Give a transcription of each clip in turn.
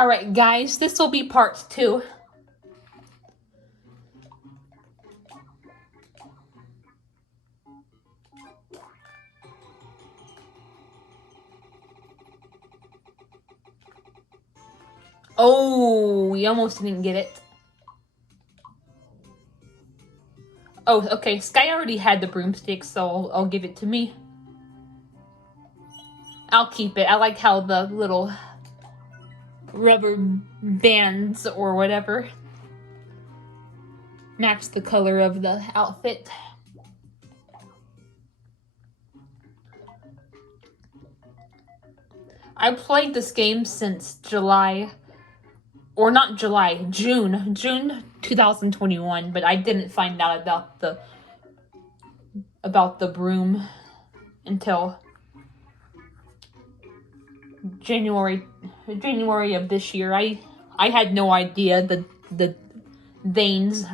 Alright guys, this will be part 2. Oh, we almost didn't get it. Oh, okay, Sky already had the broomstick, so I'll give it to me. I'll keep it. I like how the little rubber bands or whatever match the color of the outfit. I played this game since June 2021, but I didn't find out about the broom until January of this year. I had no idea the veins,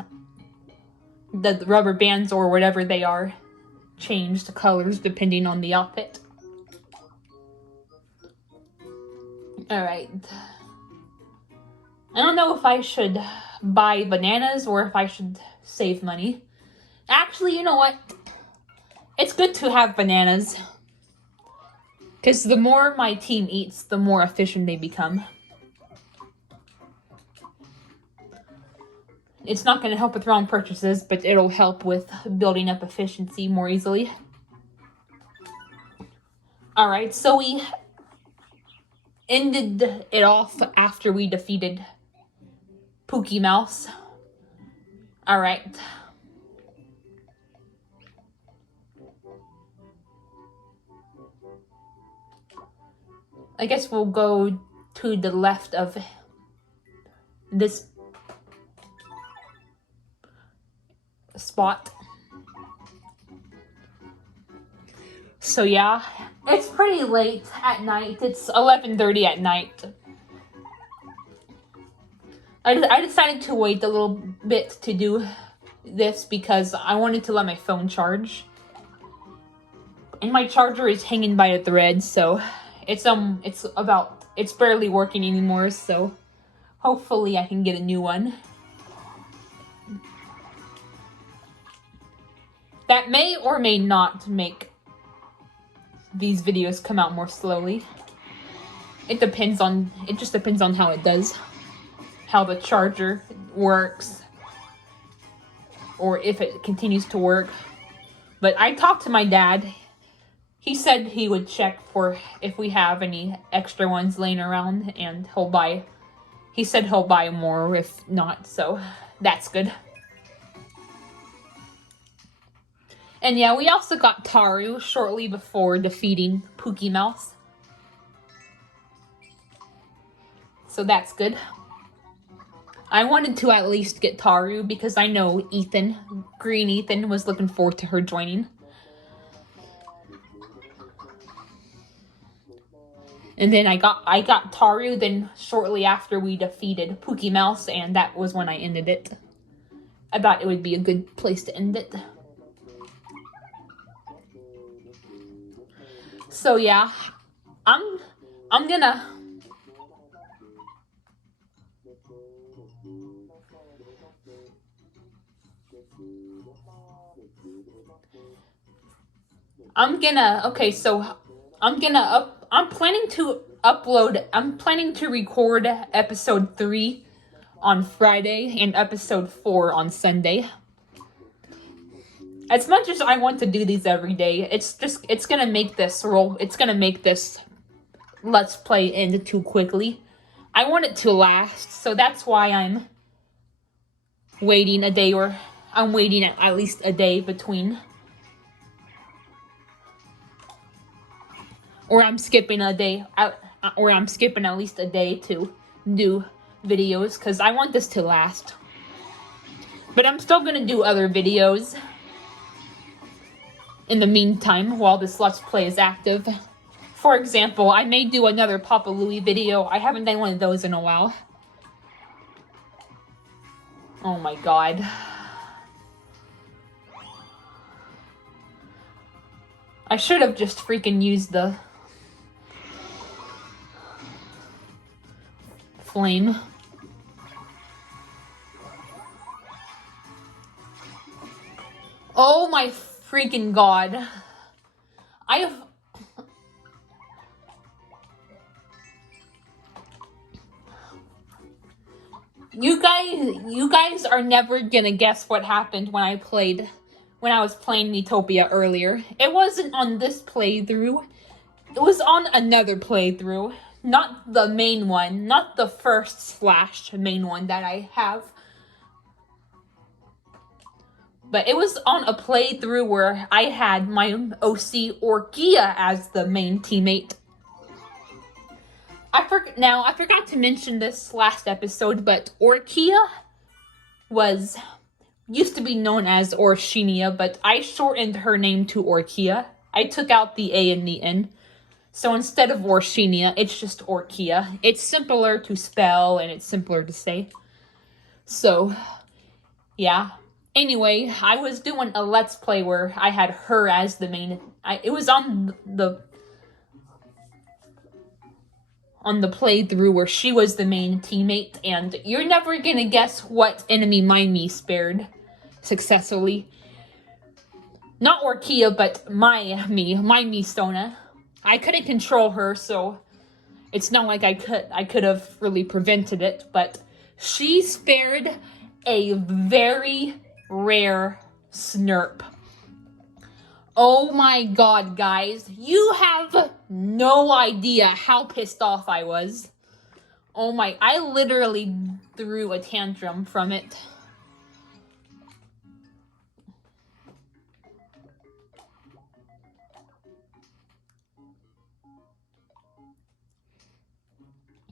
the rubber bands or whatever they are, changed colors depending on the outfit. Alright. I don't know if I should buy bananas or if I should save money. Actually, you know what? It's good to have bananas. Because the more my team eats, the more efficient they become. It's not going to help with wrong purchases, but it'll help with building up efficiency more easily. Alright, so we ended it off after we defeated Pookie Mouse. Alright. I guess we'll go to the left of this spot. So yeah, it's pretty late at night. It's 11:30 at night. I decided to wait a little bit to do this because I wanted to let my phone charge. And my charger is hanging by a thread, so it's barely working anymore, so hopefully I can get a new one. That may or may not make these videos come out more slowly. It just depends on how it does. How the charger works. Or if it continues to work. But I talked to my dad. He said he would check for if we have any extra ones laying around, and he said he'll buy more if not, so that's good. And yeah, we also got Taru shortly before defeating Pookie Mouse. So that's good. I wanted to at least get Taru because I know Green Ethan was looking forward to her joining. And then I got Taru then shortly after we defeated Pookie Mouse, and that was when I ended it. I thought it would be a good place to end it. So yeah, I'm gonna I'm planning to record episode 3 on Friday and episode 4 on Sunday. As much as I want to do these every day, it's gonna make this Let's Play end too quickly. I want it to last, so that's why I'm waiting a day, or I'm waiting at least a day between. Or I'm skipping a day, or I'm skipping at least a day to do videos, because I want this to last. But I'm still gonna do other videos in the meantime while this Let's Play is active. For example, I may do another Papa Louie video. I haven't done one of those in a while. Oh my god. I should have just freaking used the flame. Oh my freaking god. You guys are never gonna guess what happened when I was playing Miitopia earlier. It wasn't on this playthrough. It was on another playthrough. Not the main one. Not the first / main one that I have. But it was on a playthrough where I had my OC Orkia as the main teammate. I forgot to mention this last episode, but Orkia used to be known as Orshinia, but I shortened her name to Orkia. I took out the A and the N. So instead of Orshinia, it's just Orkia. It's simpler to spell and it's simpler to say. So, yeah. Anyway, I was doing a Let's Play where I had her as the main... It was on the playthrough where she was the main teammate, and you're never gonna guess what enemy my me spared successfully. Not Orkia, but my me Stona. I couldn't control her, so it's not like I could have really prevented it, but she spared a very rare Snurp. Oh my god, guys. You have no idea how pissed off I was. I literally threw a tantrum from it.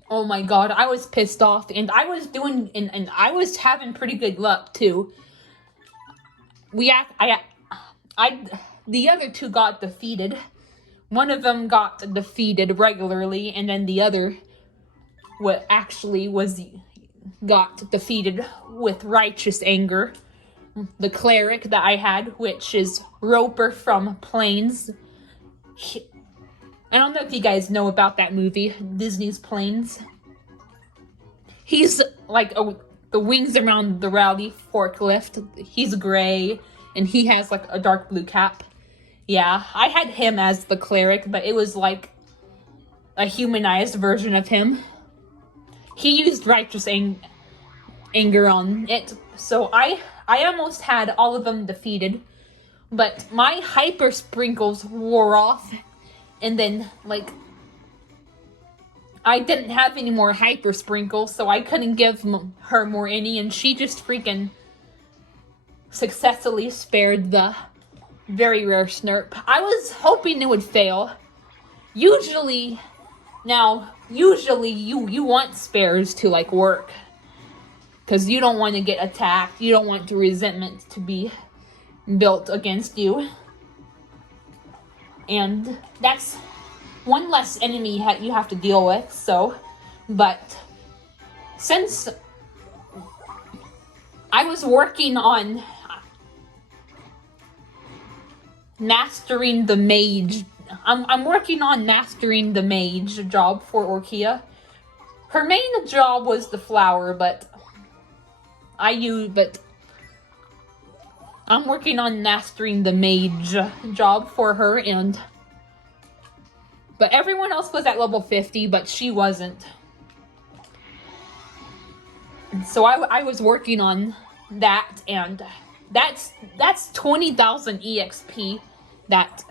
Oh my god, I was pissed off, and I was having pretty good luck too. The other two got defeated. One of them got defeated regularly, and then the other got defeated with righteous anger. The cleric that I had, which is Roper from Planes. I don't know if you guys know about that movie, Disney's Planes. He's like the wings around the rally forklift. He's gray, and he has like a dark blue cap. Yeah, I had him as the cleric, but it was like a humanized version of him. He used righteous anger on it, so I almost had all of them defeated, but my hyper sprinkles wore off, and then I didn't have any more hyper sprinkles, so I couldn't give her more any, and she just freaking successfully spared the very rare Snurp. I was hoping it would fail. Usually you want spares to work, because you don't want to get attacked. You don't want the resentment to be built against you, and that's one less enemy you have to deal with. So, but since I was working on mastering the mage, I'm working on mastering the mage job for Orkia. Her main job was the flower, but I'm working on mastering the mage job for her, but everyone else was at level 50, but she wasn't. So I was working on that, and that's 20,000 EXP that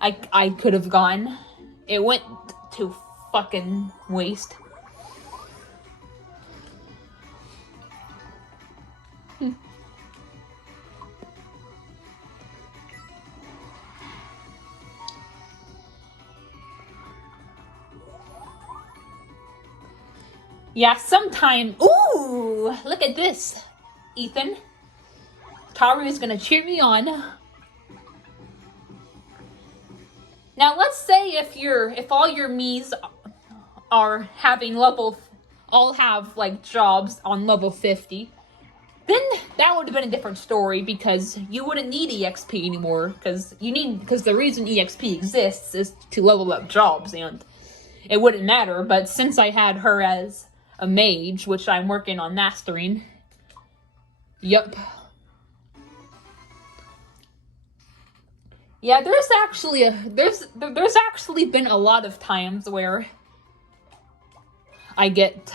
I could have gone. It went to fucking waste. Yeah, sometime. Ooh, look at this, Ethan. Taru is gonna cheer me on. Now, let's say if all your Miis are having all have jobs on level 50, then that would have been a different story, because you wouldn't need EXP anymore, because the reason EXP exists is to level up jobs, and it wouldn't matter. But since I had her as a mage, which I'm working on mastering. Yup. Yeah, there's actually been a lot of times where I get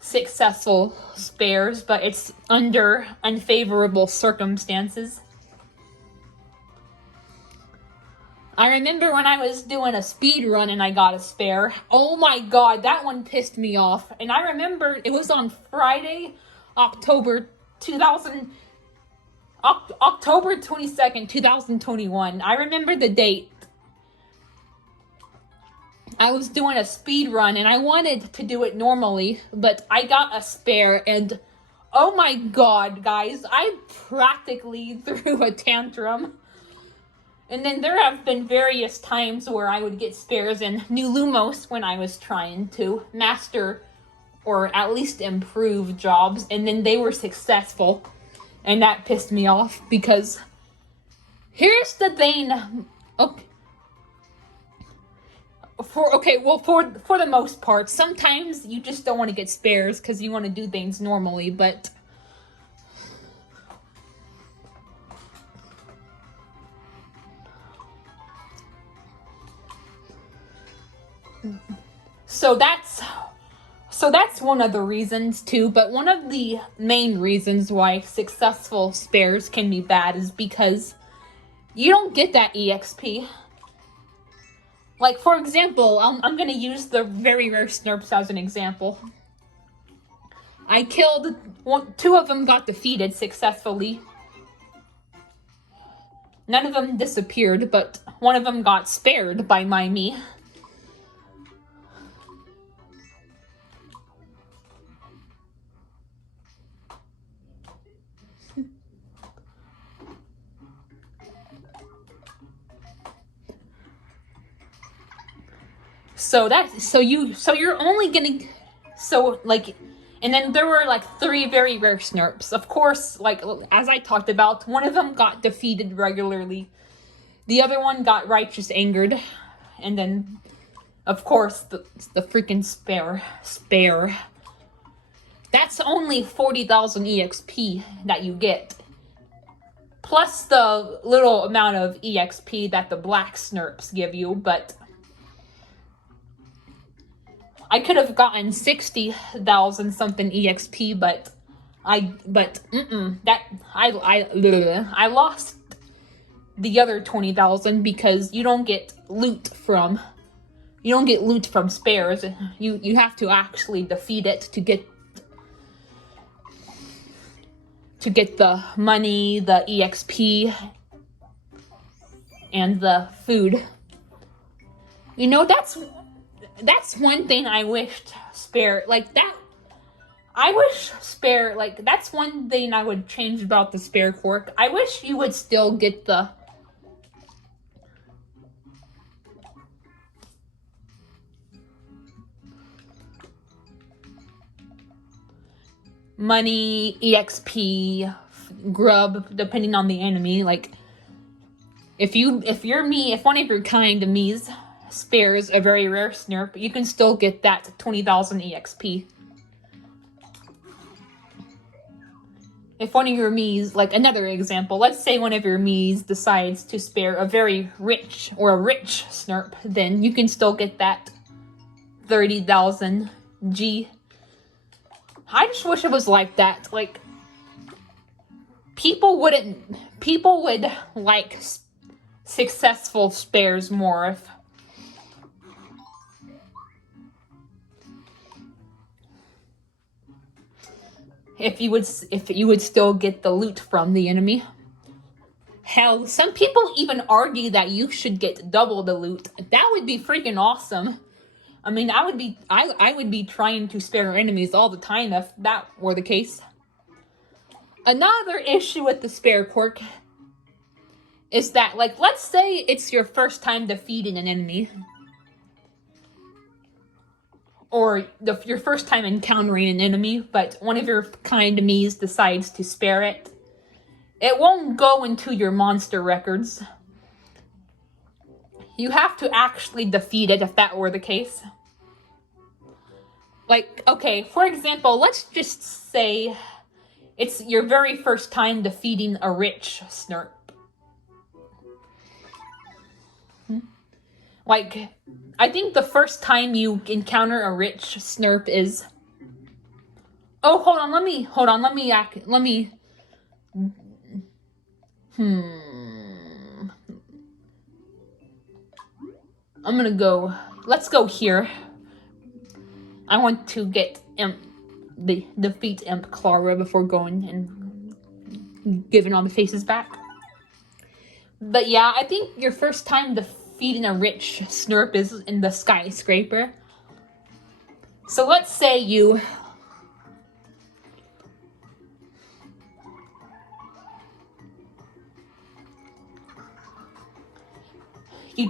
successful spares, but it's under unfavorable circumstances. I remember when I was doing a speed run and I got a spare. Oh my god, that one pissed me off. And I remember it was on Friday, October 22nd, 2021. I remember the date. I was doing a speed run and I wanted to do it normally, but I got a spare and oh my god, guys, I practically threw a tantrum. And then there have been various times where I would get spares in New Lumos when I was trying to master or at least improve jobs, and then they were successful. And that pissed me off because here's the thing. For the most part, sometimes you just don't want to get spares because you want to do things normally, but So that's one of the reasons too, but one of the main reasons why successful spares can be bad is because you don't get that EXP. Like, for example, I'm gonna use the very rare Snurps as an example. I killed two of them got defeated successfully. None of them disappeared, but one of them got spared by me. So you're only getting, and then there were like 3 very rare Snurps. Of course, like, as I talked about, one of them got defeated regularly. The other one got righteous angered. And then, of course, the freaking spare. That's only 40,000 EXP that you get. Plus the little amount of EXP that the black Snurps give you, but I could have gotten 60,000 something EXP, but I lost the other 20,000 because you don't get loot from spares. You have to actually defeat it to get the money, the EXP, and the food. You know, that's one thing I wished spare, like that. I wish spare, like, that's one thing I would change about the spare quirk. I wish you would still get the money, EXP, grub, depending on the enemy. Like, if one of your kind of me's spares a very rare Snurp, you can still get that 20,000 EXP. If one of your me's, like another example, let's say one of your me's decides to spare a very rich Snurp, then you can still get that 30,000 G. I just wish it was like that. Like, people would like successful spares more if you would still get the loot from the enemy. Hell, some people even argue that you should get double the loot. That would be freaking awesome. I mean, I would be trying to spare enemies all the time if that were the case. Another issue with the spare quirk is that, like, let's say it's your first time defeating an enemy, or your first time encountering an enemy, but one of your kind me's decides to spare it. It won't go into your monster records. You have to actually defeat it if that were the case. Like, okay, for example, let's just say it's your very first time defeating a rich Snurp. Like, I think the first time you encounter a rich Snurp is... Oh, hold on, let me... I'm gonna go... Let's go here. I want to get defeat Imp Clara before going and giving all the faces back. But yeah, I think your first time defeating a rich Snurp is in the skyscraper. So let's say you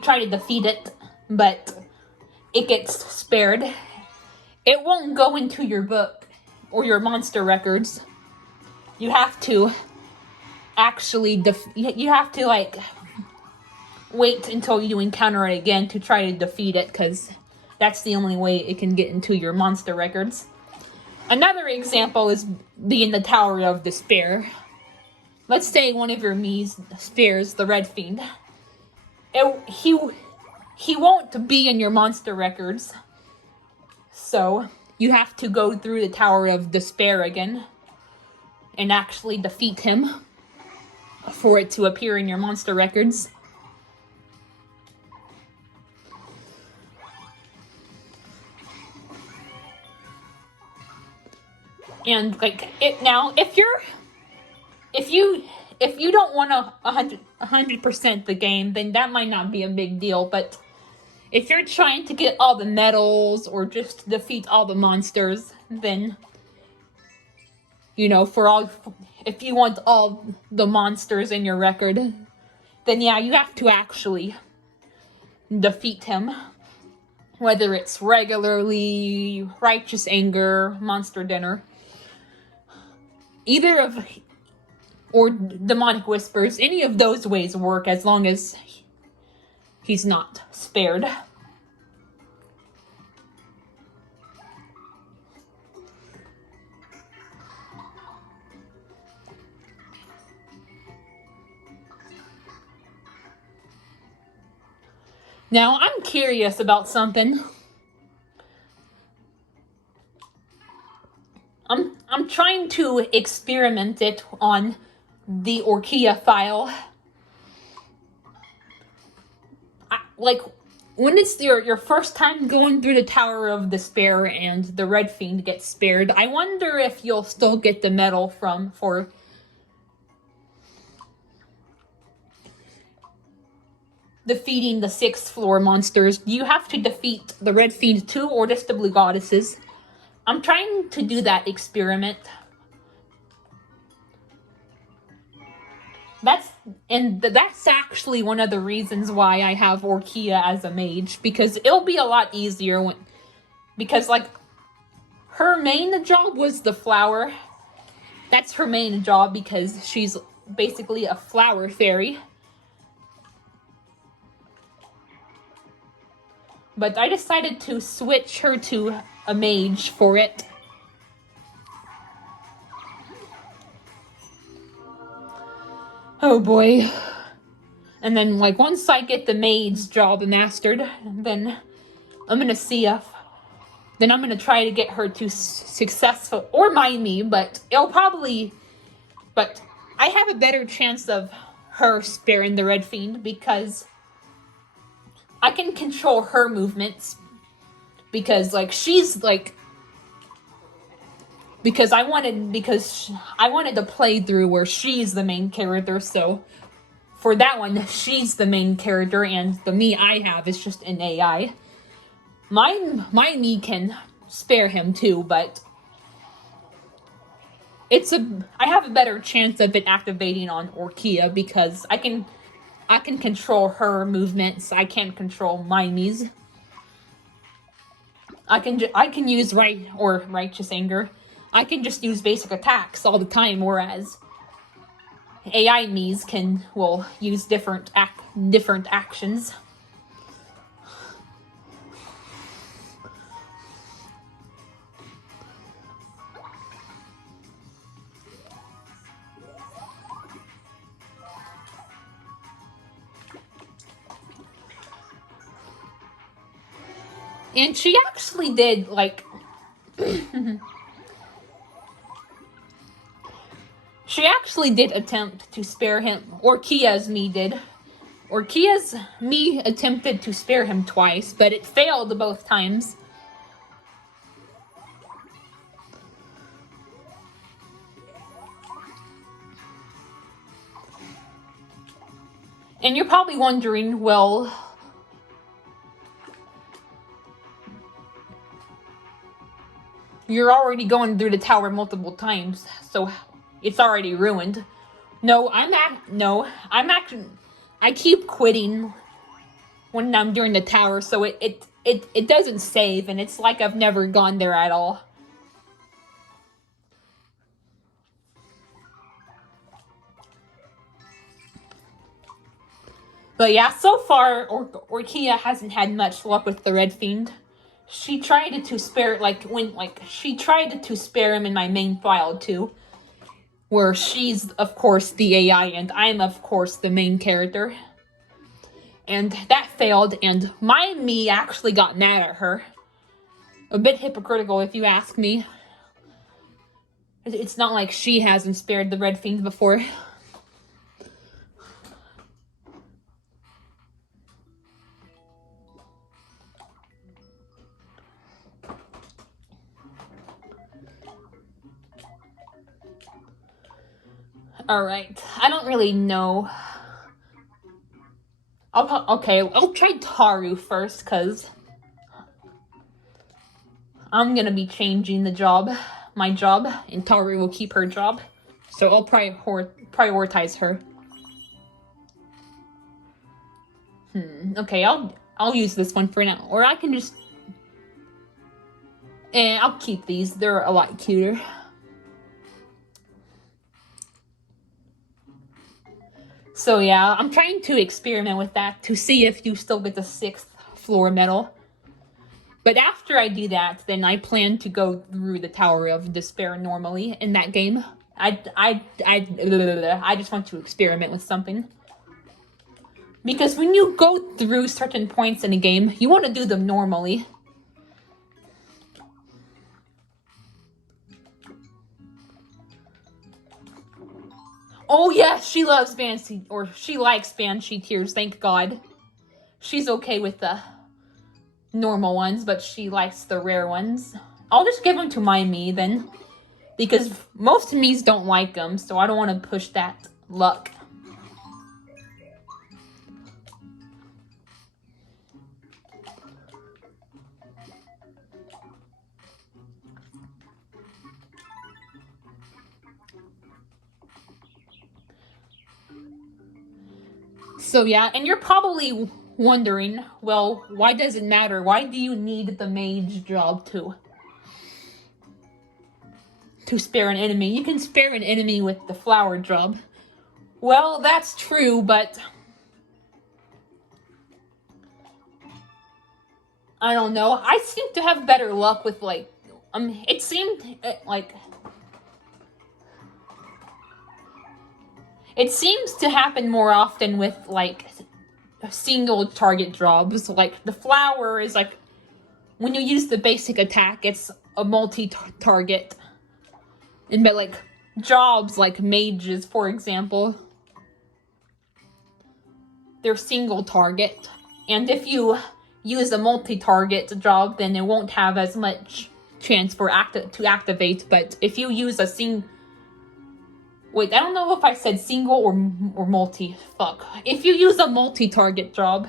try to defeat it, but it gets spared. It won't go into your book or your monster records. You have to actually you have to like wait until you encounter it again to try to defeat it, because that's the only way it can get into your monster records. Another example is being the Tower of Despair. Let's say one of your Miis spares the Red Fiend. He won't be in your monster records. So you have to go through the Tower of Despair again and actually defeat him for it to appear in your monster records. And like it now, if you don't want to 100% the game, then that might not be a big deal. But if you're trying to get all the medals or just defeat all the monsters, then if you want all the monsters in your record, then yeah, you have to actually defeat him. Whether it's regularly, Righteous Anger, Monster Dinner, or Demonic Whispers, any of those ways work as long as he's not spared. Now, I'm curious about something. I'm trying to experiment it on the Orkia file. Like, when it's your first time going through the Tower of Despair and the Red Fiend gets spared, I wonder if you'll still get the medal for defeating the 6th floor monsters. Do you have to defeat the Red Fiend too, or just the Blue Goddesses? I'm trying to do that experiment. That's actually one of the reasons why I have Orkia as a mage, because it'll be a lot easier because like her main job was the flower. That's her main job because she's basically a flower fairy. But I decided to switch her to a mage for it. Oh boy. And then, like, once I get the maid's job mastered, then I'm gonna see if... Then I'm gonna try to get her to successful... Or me, but it'll probably... But I have a better chance of her sparing the Red Fiend because I can control her movements. Because, like, she's, like... Because I wanted to play through where she's the main character, so... For that one, she's the main character, and the Mii I have is just an AI. My Mii can spare him too, but... I have a better chance of it activating on Orkia because I can control her movements. I can't control my Mii's. I can use Righteous Anger. I can just use basic attacks all the time, whereas AI Mii's will use different actions. And she actually did, like... she actually did attempt to spare him, or Kia's me did. Or Kia's me attempted to spare him twice, but it failed both times. And you're probably wondering, well, you're already going through the tower multiple times, so it's already ruined. I keep quitting when I'm during the tower, so it doesn't save, and it's like I've never gone there at all. But yeah, so far, Orkia hasn't had much luck with the Red Fiend. She tried to spare, she tried to spare him in my main file too, where she's, of course, the AI, and I'm, of course, the main character. And that failed, and my me actually got mad at her. A bit hypocritical, if you ask me. It's not like she hasn't spared the Red Fiend before. Alright, I don't really know. I'll try Taru first, because I'm gonna be changing my job, and Taru will keep her job. So I'll prioritize her. Okay, I'll use this one for now. Or I can just... I'll keep these. They're a lot cuter. So yeah, I'm trying to experiment with that to see if you still get the 6th floor medal. But after I do that, then I plan to go through the Tower of Despair normally in that game. I just want to experiment with something. Because when you go through certain points in a game, you want to do them normally. Oh yeah, she loves Banshee, or she likes Banshee Tears, thank God. She's okay with the normal ones, but she likes the rare ones. I'll just give them to my me then, because most me's don't like them, so I don't want to push that luck. So yeah, and you're probably wondering, well, why does it matter? Why do you need the mage job to spare an enemy? You can spare an enemy with the flower job. Well, that's true, but I don't know. I seem to have better luck with, like, it seemed like... It seems to happen more often with, like, single target jobs. Like, the flower is, like, when you use the basic attack, it's a multi-target. And, but, like, jobs like mages, for example, they're single target. And if you use a multi-target job, then it won't have as much chance for to activate. But if you use a wait, I don't know if I said single or multi. Fuck. If you use a multi-target job,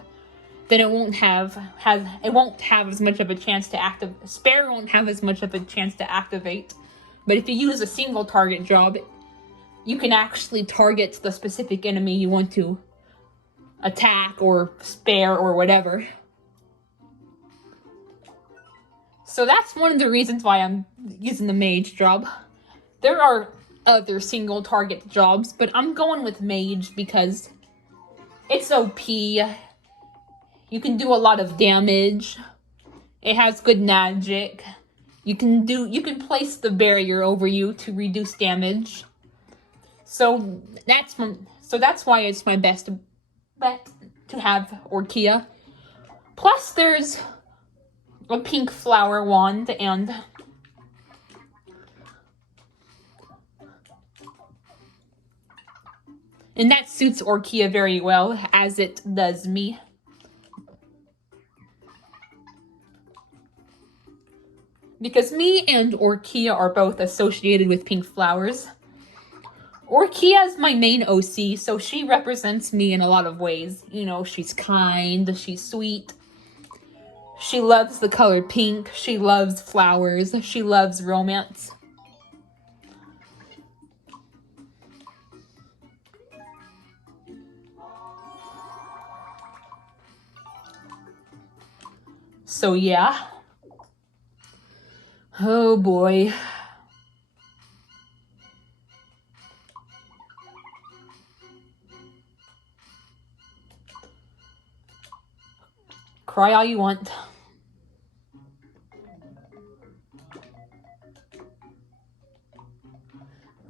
then it won't have as much of a chance to activate. Spare won't have as much of a chance to activate. But if you use a single target job, you can actually target the specific enemy you want to attack or spare or whatever. So that's one of the reasons why I'm using the mage job. There are other single target jobs, but I'm going with mage because it's OP. You can do a lot of damage. It has good magic. You can place the barrier over you to reduce damage. So that's why it's my best bet to have Orkia. Plus there's a pink flower wand, and that suits Orkia very well, as it does me. Because me and Orkia are both associated with pink flowers. Orkia is my main OC, so she represents me in a lot of ways. You know, she's kind, she's sweet. She loves the color pink, she loves flowers, she loves romance. So yeah. Oh boy. Cry all you want.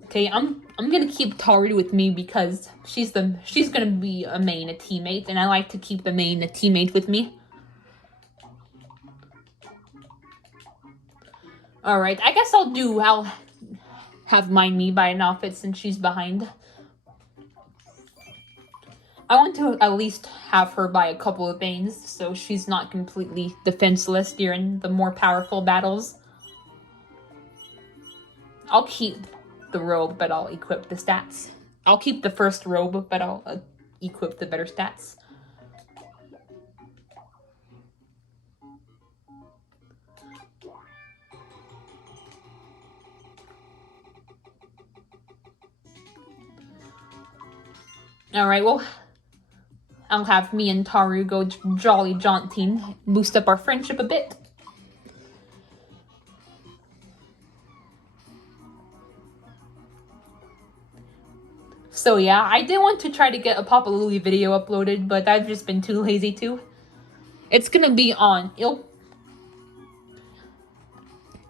Okay, I'm gonna keep Taru with me because she's gonna be a teammate, and I like to keep the main a teammate with me. Alright, I guess I'll have me buy an outfit since she's behind. I want to at least have her buy a couple of things so she's not completely defenseless during the more powerful battles. I'll keep the robe, but I'll equip the stats. I'll keep the first robe, but I'll equip the better stats. Alright, well, I'll have me and Taru go jolly jaunting, boost up our friendship a bit. So yeah, I did want to try to get a Papa Luli video uploaded, but I've just been too lazy to. It's gonna be on.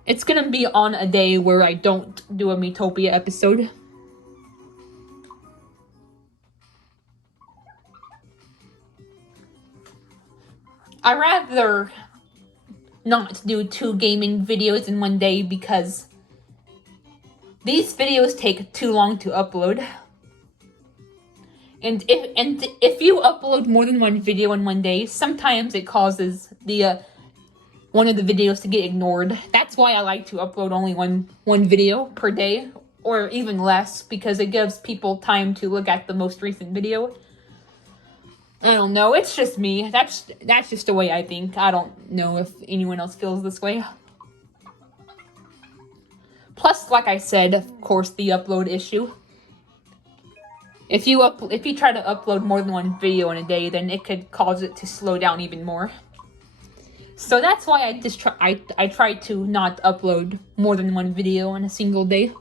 It's gonna be on a day where I don't do a Miitopia episode. I'd rather not do 2 gaming videos in one day because these videos take too long to upload. And if you upload more than one video in one day, sometimes it causes the one of the videos to get ignored. That's why I like to upload only one video per day, or even less, because it gives people time to look at the most recent video. I don't know, it's just me. That's just the way I think. I don't know if anyone else feels this way. Plus, like I said, of course, the upload issue. If you try to upload more than one video in a day, then it could cause it to slow down even more. So that's why I try to not upload more than one video in a single day.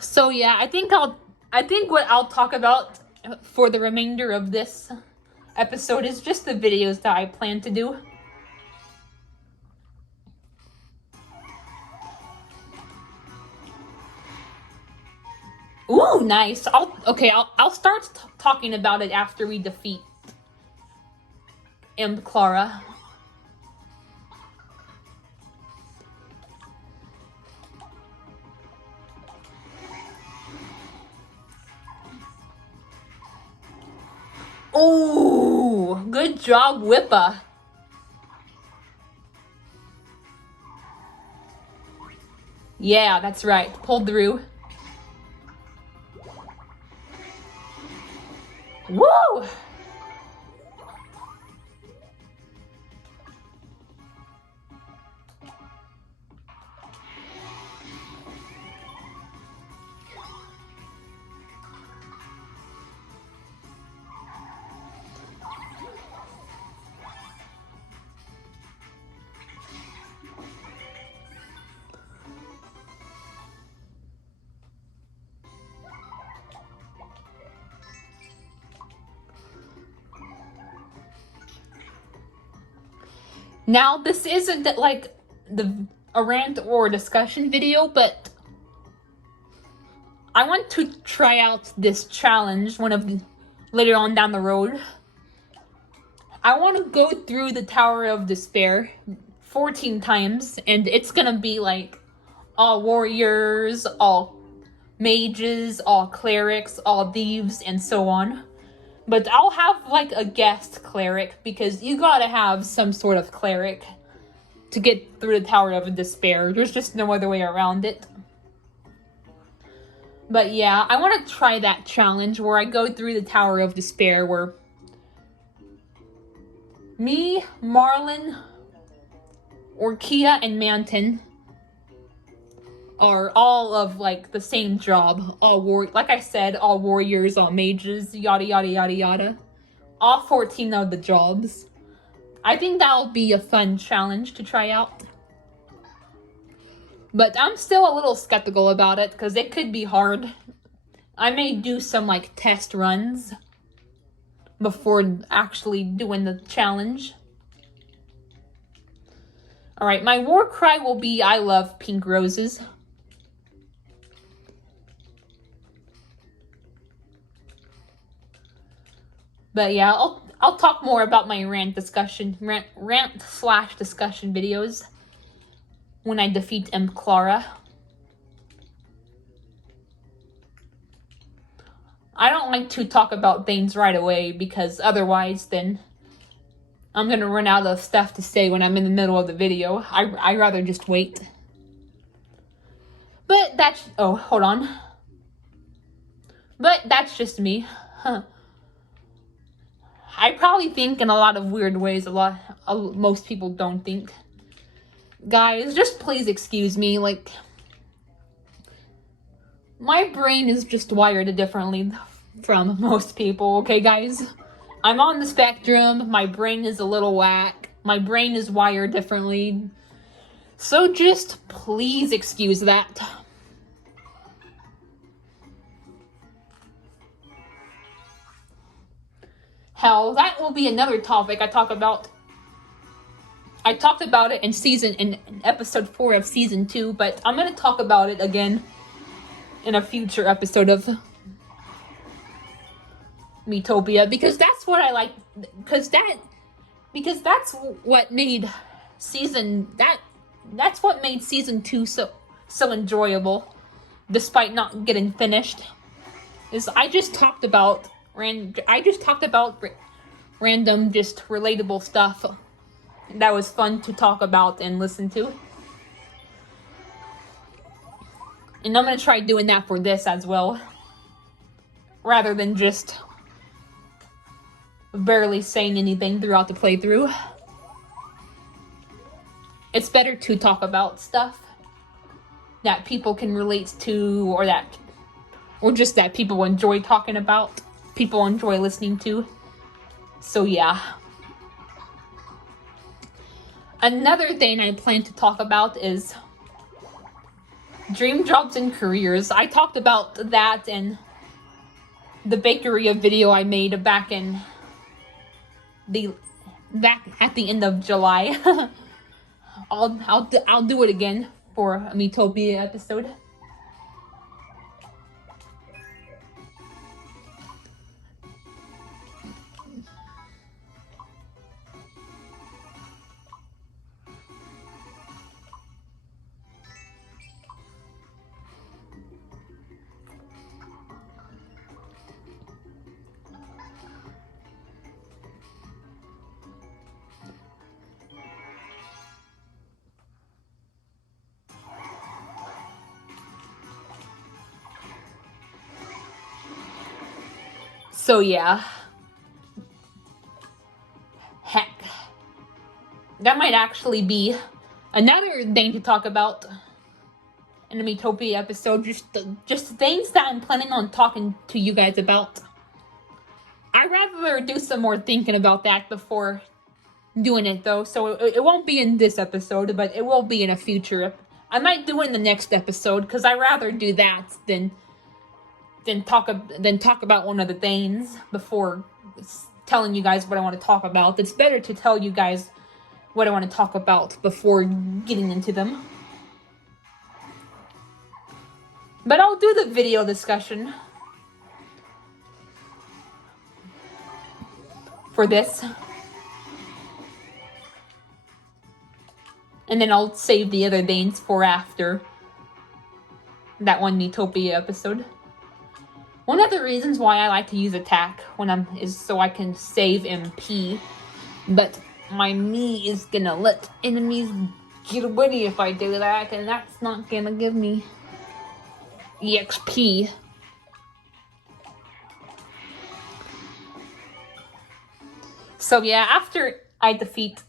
So yeah, I think what I'll talk about for the remainder of this episode is just the videos that I plan to do. Ooh, nice. I'll start talking about it after we defeat Clara. Ooh, good job, Whippa. Yeah, that's right. Pulled through. Woo! Now, this isn't like a rant or discussion video, but I want to try out this challenge later on down the road. I want to go through the Tower of Despair 14 times, and it's gonna be like all warriors, all mages, all clerics, all thieves, and so on. But I'll have like a guest cleric, because you gotta have some sort of cleric to get through the Tower of Despair. There's just no other way around it. But yeah, I want to try that challenge where I go through the Tower of Despair, where me, Marlon, Orkia, and Manton are all of like the same job. Like I said, all warriors, all mages, yada yada yada yada. All 14 of the jobs. I think that'll be a fun challenge to try out. But I'm still a little skeptical about it, because it could be hard. I may do some like test runs before actually doing the challenge. Alright, my war cry will be "I love pink roses." But yeah, I'll talk more about my rant slash discussion videos when I defeat M. Clara. I don't like to talk about things right away, because otherwise then I'm gonna run out of stuff to say when I'm in the middle of the video. I'd rather just wait. But that's... oh, hold on. But that's just me. I probably think in a lot of weird ways most people don't think. Guys, just please excuse me, like, my brain is just wired differently from most people, okay guys? I'm on the spectrum, my brain is a little whack, my brain is wired differently, so just please excuse that. Hell, that will be another topic I talk about. I talked about it in episode 4 of season 2, but I'm gonna talk about it again in a future episode of Miitopia, because that's what I like, because that's what made that's what made season 2 so enjoyable, despite not getting finished. Is I just talked about random, just relatable stuff that was fun to talk about and listen to. And I'm gonna try doing that for this as well, rather than just barely saying anything throughout the playthrough. It's better to talk about stuff that people can relate to, or just that people enjoy talking about, people enjoy listening to. So yeah. Another thing I plan to talk about is dream jobs and careers. I talked about that in the bakery video I made back at the end of July. I'll do it again for a Miitopia episode. So yeah. Heck. That might actually be another thing to talk about in the Miitopia episode. Just things that I'm planning on talking to you guys about. I'd rather do some more thinking about that before doing it, though. So it won't be in this episode, but it will be in a future. I might do it in the next episode, because I'd rather do that than talk about one of the things before telling you guys what I want to talk about. It's better to tell you guys what I want to talk about before getting into them. But I'll do the video discussion for this. And then I'll save the other Danes for after that one Miitopia episode. One of the reasons why I like to use attack is so I can save MP. But my Mii is gonna let enemies get away if I do that, and that's not gonna give me EXP. So yeah, after I defeat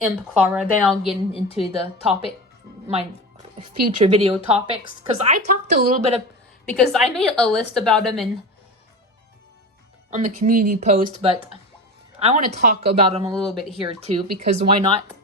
Imp Clara, then I'll get into the topic, my future video topics, because I talked a little bit of, because I made a list about them on the community post, but I want to talk about them a little bit here too, because why not?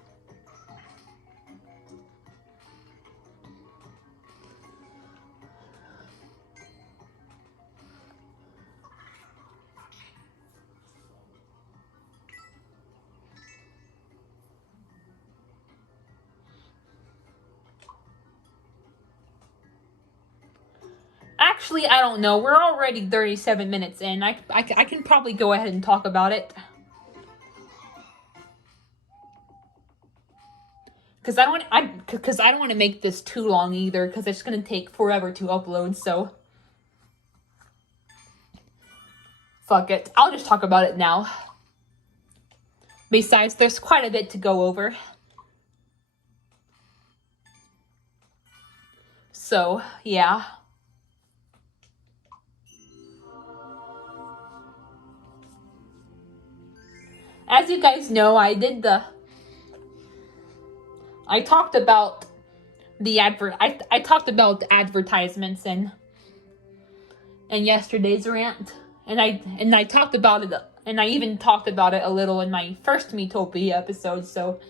Actually, I don't know. We're already 37 minutes in. I can probably go ahead and talk about it. Because I don't want to make this too long either, because it's going to take forever to upload, so fuck it. I'll just talk about it now. Besides, there's quite a bit to go over. So, yeah. As you guys know, I talked about the advertisements in yesterday's rant, and I talked about it, and I even talked about it a little in my first Miitopia episode. So,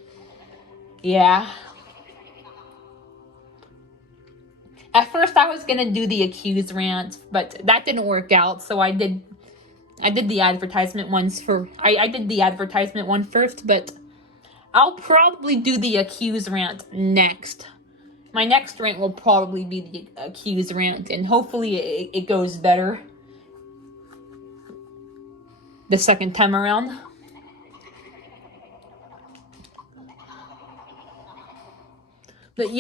yeah. At first, I was gonna do the accused rant, but that didn't work out. So I did the advertisement ones I did the advertisement one first, but I'll probably do the accused rant next. My next rant will probably be the accused rant, and hopefully it goes better the second time around. But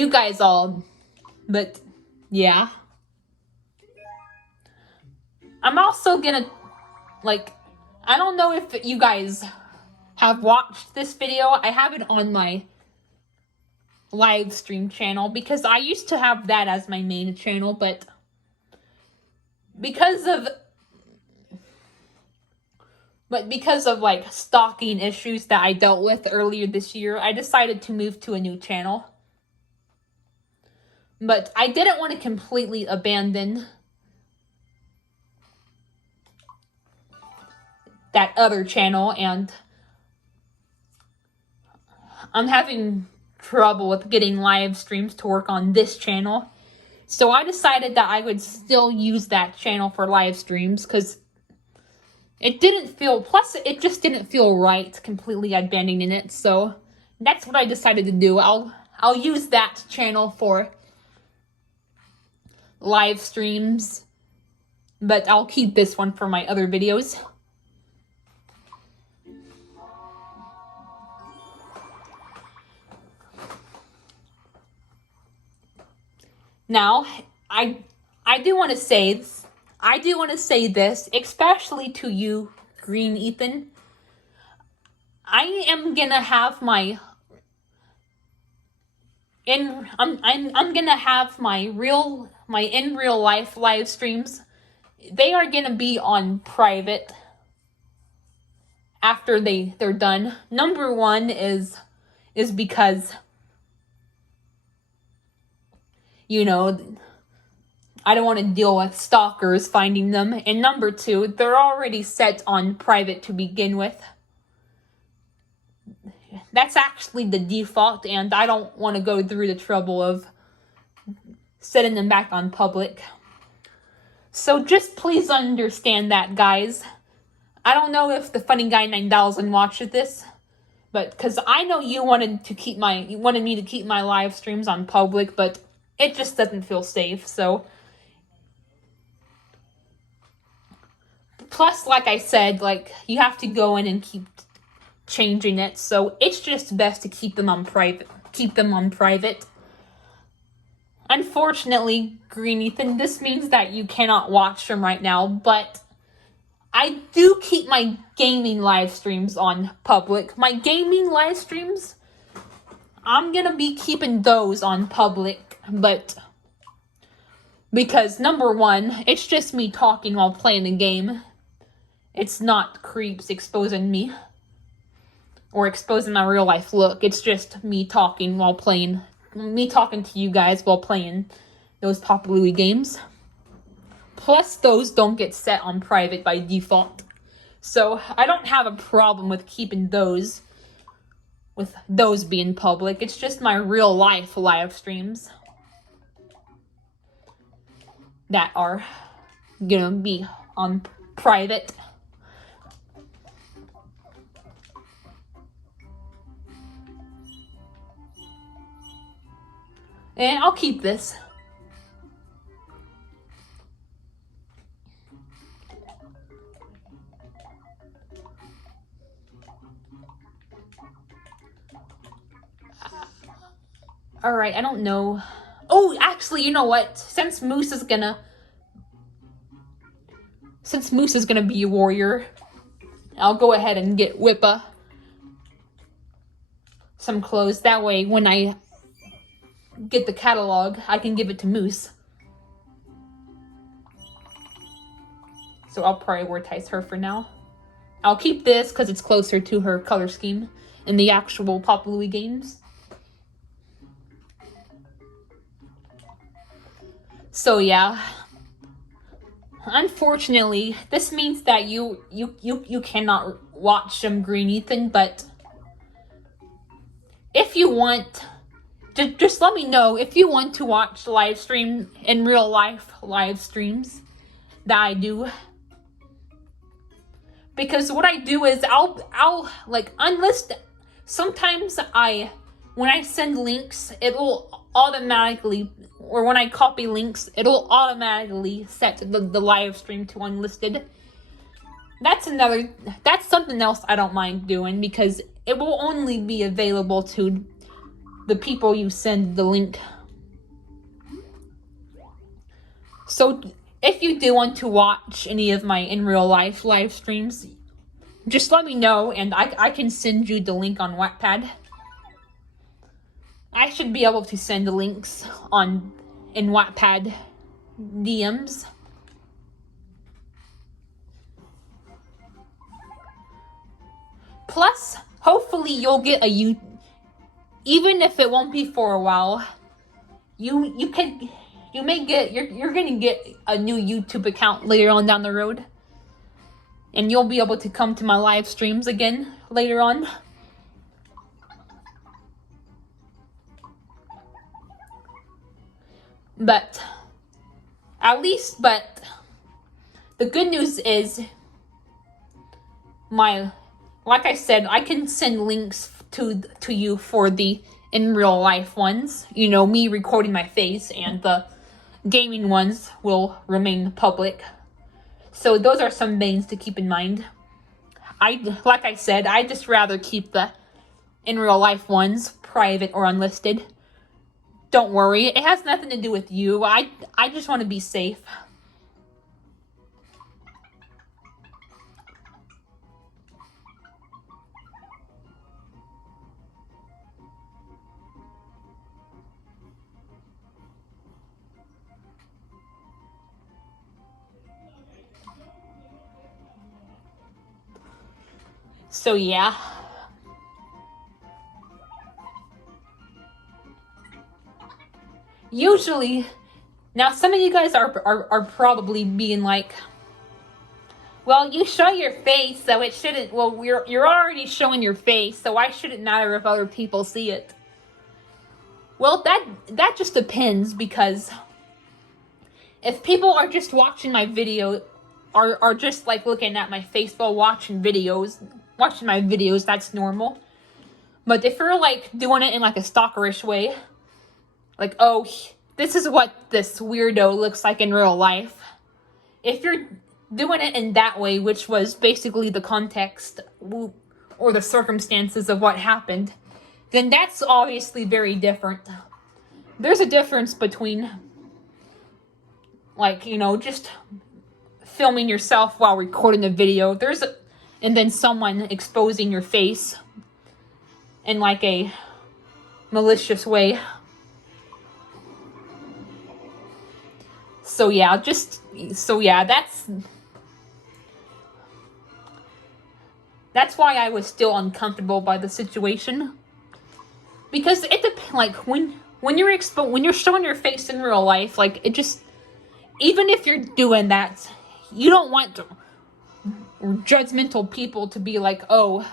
yeah. I'm also gonna, I don't know if you guys have watched this video. I have it on my live stream channel, because I used to have that as my main channel, but because of stalking issues that I dealt with earlier this year, I decided to move to a new channel. But I didn't want to completely abandon that other channel, and I'm having trouble with getting live streams to work on this channel. So I decided that I would still use that channel for live streams, because it just didn't feel right completely abandoning it. So that's what I decided to do. I'll use that channel for live streams, but I'll keep this one for my other videos. Now, I do want to say this, especially to you, Green Ethan. I am gonna have my in real life live streams. They are gonna be on private after they're done. Number one is because, you know, I don't want to deal with stalkers finding them. And number two, they're already set on private to begin with. That's actually the default, and I don't want to go through the trouble of setting them back on public. So just please understand that, guys. I don't know if the Funny Guy 9000 watches this, But because I know you wanted me to keep my live streams on public, but it just doesn't feel safe. So plus, like I said, like you have to go in and keep changing it. So it's just best to keep them on private. Unfortunately, Green Ethan, this means that you cannot watch them right now, but I do keep my gaming live streams on public. My gaming live streams, I'm gonna be keeping those on public, but because number one, it's just me talking while playing a game. It's not creeps exposing me or exposing my real life look. It's just me talking to you guys while playing those Papa Louie games. Plus, those don't get set on private by default. So, I don't have a problem with keeping those, with those being public. It's just my real life live streams that are gonna be on private. And I'll keep this. Alright, I don't know. Oh, actually, you know what? Since Moose is gonna be a warrior, I'll go ahead and get Whippa some clothes. That way, when I get the catalog, I can give it to Moose. So I'll prioritize her for now. I'll keep this because it's closer to her color scheme in the actual Papa Louie games. So yeah. Unfortunately, this means that you cannot watch them, Green Ethan, but if you want, just let me know if you want to watch live stream in real life live streams that I do. Because what I do is I'll like unlist. Sometimes when I send links, it will automatically, or when I copy links, it'll automatically set the live stream to unlisted. That's something else I don't mind doing because it will only be available to the people you send the link. So if you do want to watch any of my in real life live streams, just let me know and I can send you the link on Wattpad. I should be able to send the links in Wattpad DMs. Plus, hopefully you'll get even if it won't be for a while, you're gonna get a new YouTube account later on down the road. And you'll be able to come to my live streams again later on. But the good news is like I said, I can send links to you for the in real life ones. You know, me recording my face, and the gaming ones will remain public. So those are some things to keep in mind. Like I said, I just rather keep the in real life ones private or unlisted. Don't worry, it has nothing to do with you. I just want to be safe. So yeah. Usually, now some of you guys are probably being like, well, you show your face, so it shouldn't. Well, you're already showing your face, so why should it matter if other people see it? Well, that just depends, because if people are just watching my video, are just like looking at my face while watching my videos, that's normal. But if you're like doing it in like a stalkerish way, like, oh, this is what this weirdo looks like in real life. If you're doing it in that way, which was basically the context or the circumstances of what happened, then that's obviously very different. There's a difference between, like, just filming yourself while recording a video. And then someone exposing your face in like a malicious way. So yeah, that's why I was still uncomfortable by the situation. Because it depends, like, when you're showing your face in real life, like, it just, even if you're doing that, you don't want judgmental people to be like, oh,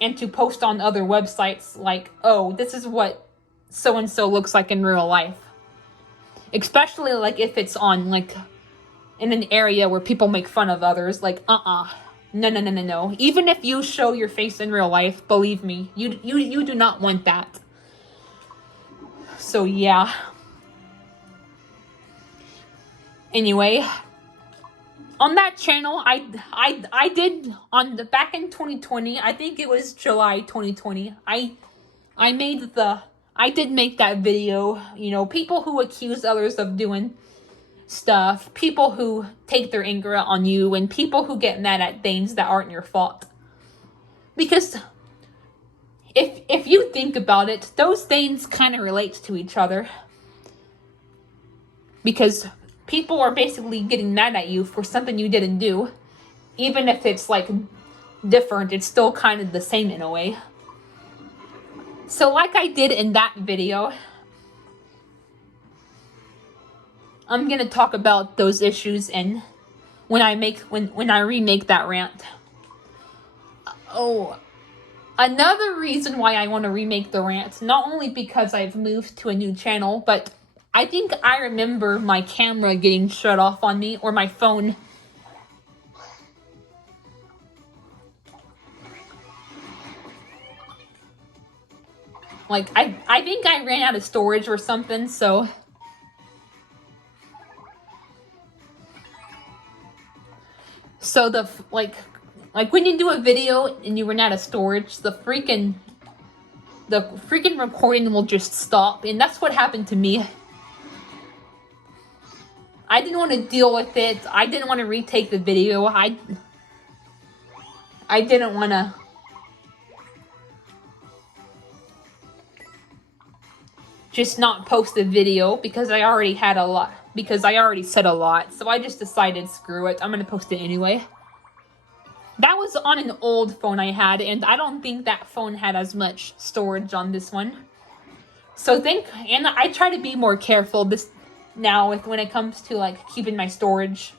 and to post on other websites like, oh, this is what so-and-so looks like in real life. Especially, like, if it's on, like, in an area where people make fun of others, like, no. Even if you show your face in real life, believe me, you do not want that. So, yeah. Anyway, on that channel, I did, back in 2020, I think it was July 2020, I did make that video, people who accuse others of doing stuff, people who take their anger out on you, and people who get mad at things that aren't your fault. Because if you think about it, those things kind of relate to each other. Because people are basically getting mad at you for something you didn't do. Even if it's like different, it's still kind of the same in a way. So like I did in that video, I'm gonna talk about those issues and when I remake that rant. Oh, another reason why I want to remake the rant, not only because I've moved to a new channel, but I think I remember my camera getting shut off on me, or my phone. Like, I think I ran out of storage or something, so. So like when you do a video and you run out of storage, the freaking recording will just stop, and that's what happened to me. I didn't want to deal with it. I didn't want to retake the video. I didn't want to just not post the video because I already had a lot. Because I already said a lot. So I just decided, screw it. I'm going to post it anyway. That was on an old phone I had. And I don't think that phone had as much storage on this one. So and I try to be more careful now when it comes to like keeping my storage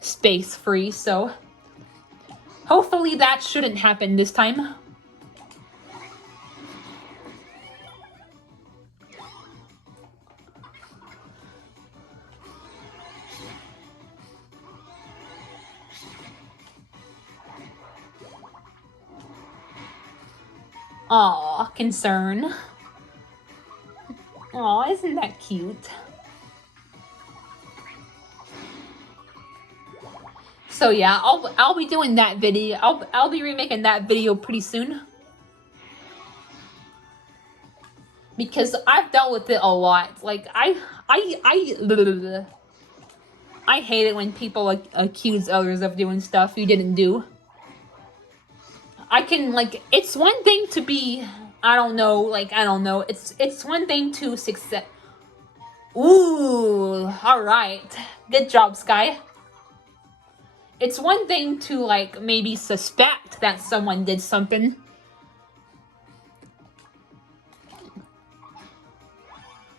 space free. So hopefully that shouldn't happen this time. Aw, concern. Aw, isn't that cute? So yeah, I'll be doing that video. I'll be remaking that video pretty soon. Because I've dealt with it a lot. Like I hate it when people accuse others of doing stuff you didn't do. It's one thing to be, I don't know. It's one thing to success. Ooh, alright. Good job, Sky. It's one thing to, maybe suspect that someone did something.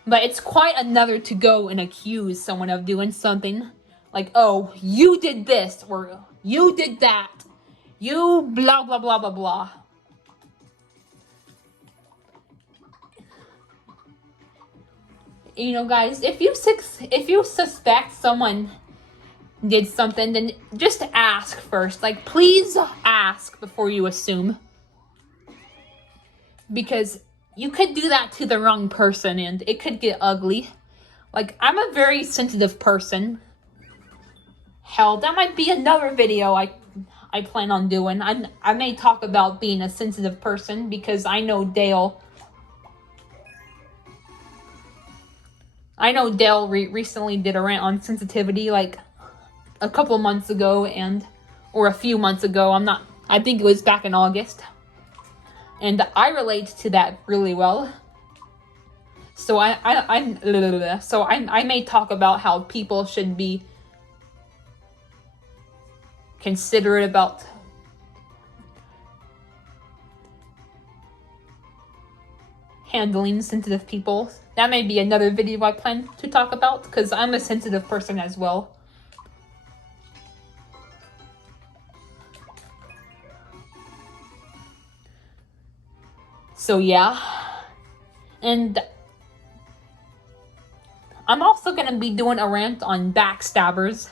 But it's quite another to go and accuse someone of doing something. Like, oh, you did this, or you did that. You blah, blah, blah, blah, blah. Guys, if you suspect someone did something, then just ask first. Please ask before you assume. because you could do that to the wrong person and it could get ugly. Like, I'm a very sensitive person. Hell, that might be another video I plan on doing. I may talk about being a sensitive person because I know Dale recently did a rant on sensitivity like a couple months ago or a few months ago. I think it was back in August. And I relate to that really well. So I may talk about how people should be considerate about handling sensitive people. That may be another video I plan to talk about, because I'm a sensitive person as well. So yeah. And I'm also going to be doing a rant on backstabbers.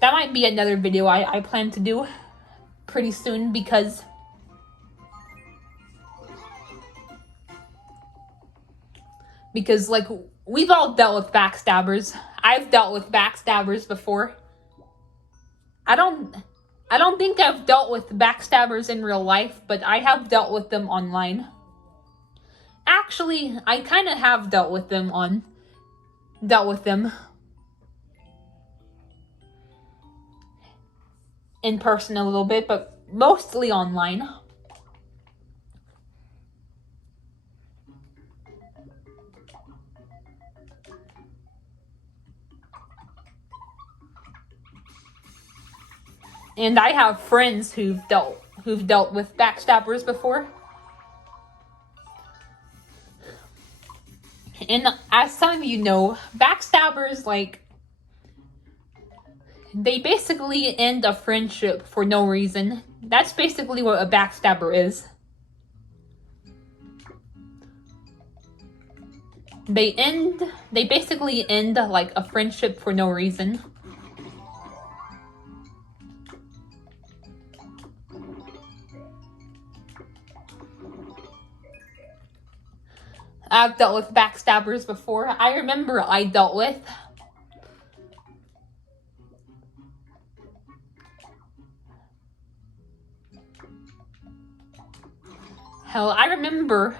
That might be another video I plan to do pretty soon, because like, we've all dealt with backstabbers. I've dealt with backstabbers before. I don't think I've dealt with backstabbers in real life, but I have dealt with them online. Actually, I kind of have dealt with them in person a little bit, but mostly online. And I have friends who've dealt with backstabbers before. And as some of you know, backstabbers, like, they basically end a friendship for no reason. That's basically what a backstabber is. They basically end like a friendship for no reason. I've dealt with backstabbers before. I remember I dealt with. Hell, I remember,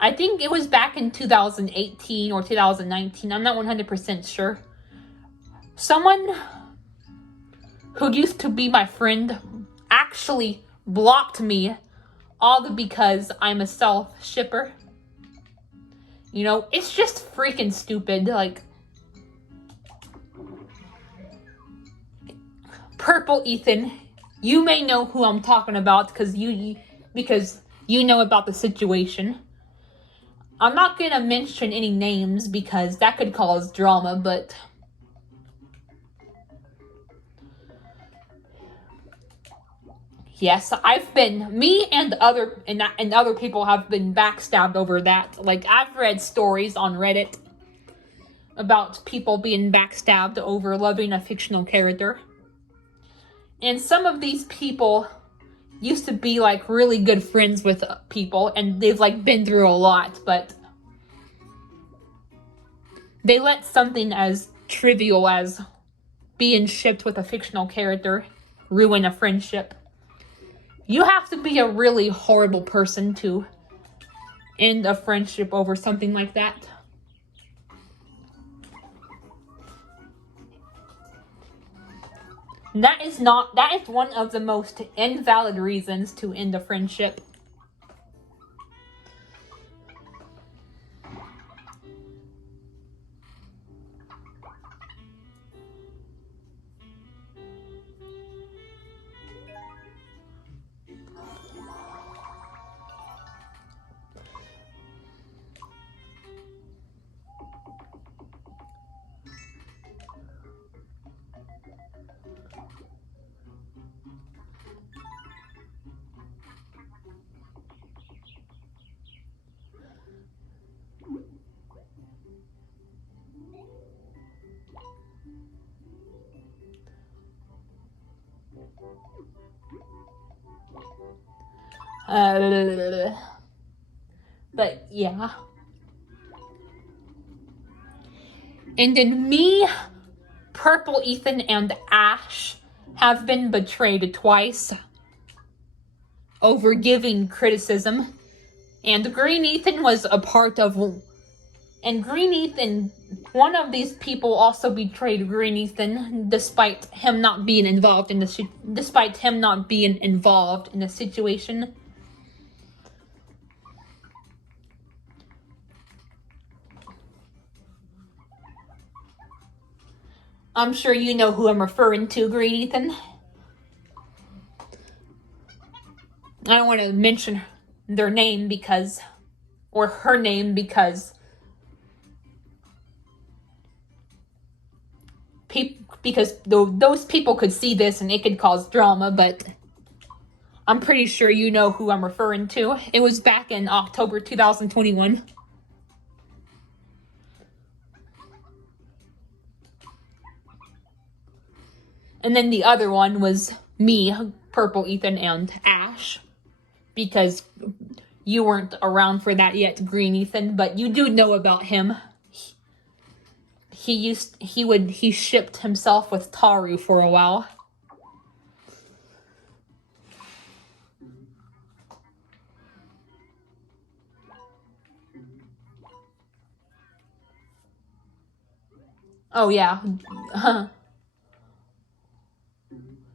I think it was back in 2018 or 2019. I'm not 100% sure. Someone who used to be my friend actually blocked me, all because I'm a self-shipper. You know, it's just freaking stupid. Like, Purple Ethan, you may know who I'm talking about because you know about the situation. I'm not gonna mention any names because that could cause drama, but yes, me and other people have been backstabbed over that. Like, I've read stories on Reddit about people being backstabbed over loving a fictional character. And some of these people used to be like really good friends with people, and they've like been through a lot, but they let something as trivial as being shipped with a fictional character ruin a friendship. You have to be a really horrible person to end a friendship over something like that. That is one of the most invalid reasons to end a friendship. But yeah. And then me, Purple Ethan, and Ash have been betrayed twice over giving criticism. And Green Ethan was a part of... And Green Ethan, one of these people also betrayed Green Ethan, despite him not being involved in the situation. I'm sure you know who I'm referring to, Green Ethan. I don't want to mention their name or her name because those people could see this and it could cause drama, but I'm pretty sure you know who I'm referring to. It was back in October 2021. And then the other one was me, Purple Ethan, and Ash. Because you weren't around for that yet, Green Ethan, but you do know about him. He shipped himself with Taru for a while. Oh yeah.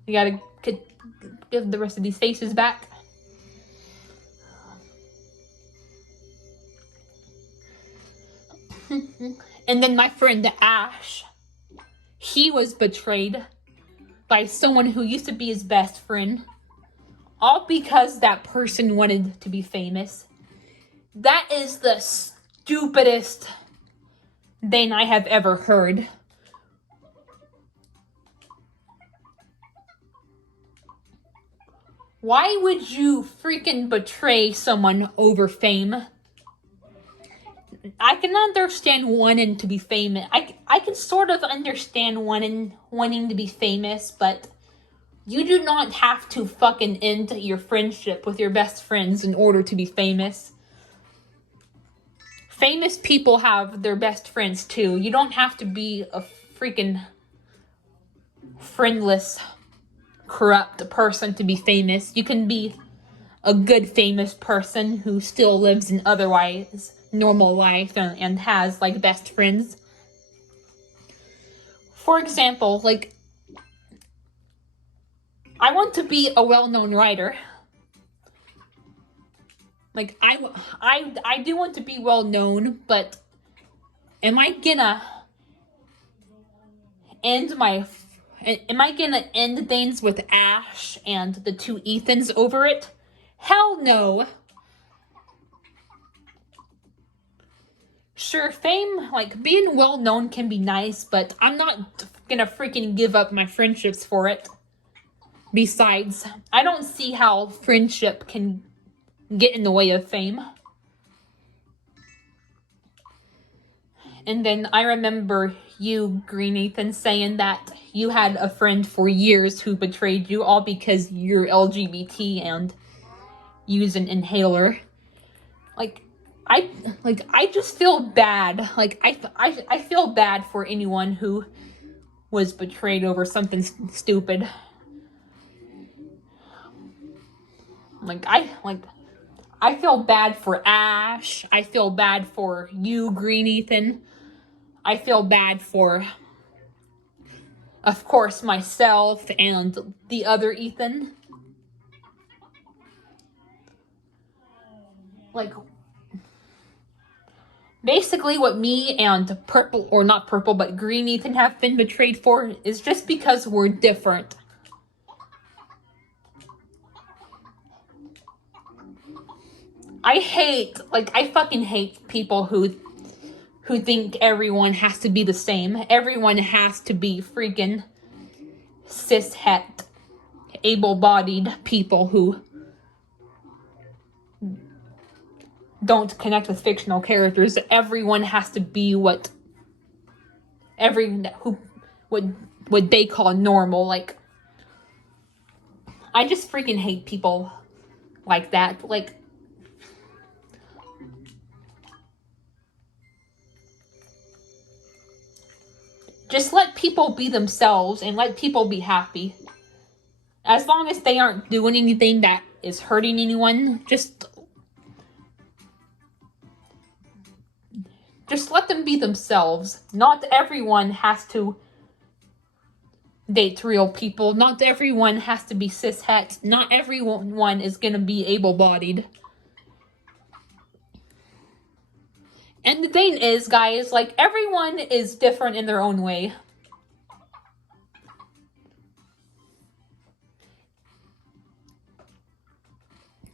You gotta give the rest of these faces back. And then my friend Ash, he was betrayed by someone who used to be his best friend. All because that person wanted to be famous. That is the stupidest thing I have ever heard. Why would you freaking betray someone over fame? I can understand wanting to be famous. I can sort of understand wanting to be famous, but you do not have to fucking end your friendship with your best friends in order to be famous. Famous people have their best friends too. You don't have to be a freaking friendless, corrupt person to be famous. You can be a good famous person who still lives an otherwise normal life and has like best friends. For example, like, I want to be a well-known writer. Like, I do want to be well-known, but am I gonna end things with Ash and the two Ethans over it? Hell no. Sure, fame, like, being well-known can be nice, but I'm not gonna freaking give up my friendships for it. Besides, I don't see how friendship can get in the way of fame. And then I remember you, Green Ethan, saying that you had a friend for years who betrayed you, all because you're LGBT and use an inhaler. I just feel bad. Like, I feel bad for anyone who was betrayed over something stupid. I feel bad for Ash. I feel bad for you, Green Ethan. I feel bad for, of course, myself and the other Ethan. Like, basically what me and Green Ethan have been betrayed for is just because we're different. I fucking hate people who think everyone has to be the same. Everyone has to be freaking cis-het, able-bodied people who don't connect with fictional characters. Everyone has to be what they call normal. Like, I just freaking hate people like that. Like, just let people be themselves and let people be happy. As long as they aren't doing anything that is hurting anyone, just let them be themselves. Not everyone has to date real people. Not everyone has to be cishet. Not everyone is going to be able-bodied. And the thing is, guys, like, everyone is different in their own way.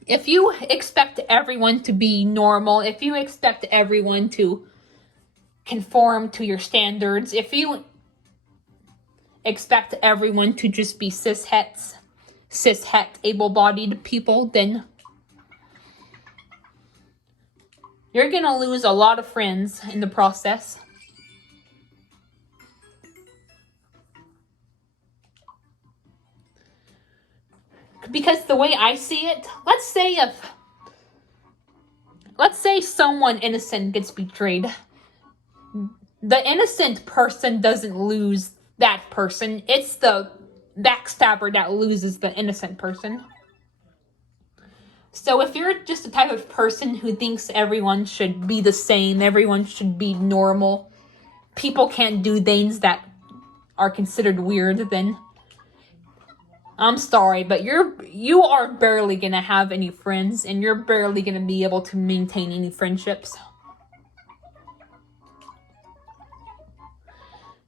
If you expect everyone to be normal, if you expect everyone to conform to your standards, if you expect everyone to just be cishet, able-bodied people, then you're gonna lose a lot of friends in the process. Because the way I see it, let's say someone innocent gets betrayed. The innocent person doesn't lose that person. It's the backstabber that loses the innocent person. So if you're just the type of person who thinks everyone should be the same, everyone should be normal, people can't do things that are considered weird, then I'm sorry, but you are barely gonna have any friends, and you're barely gonna be able to maintain any friendships.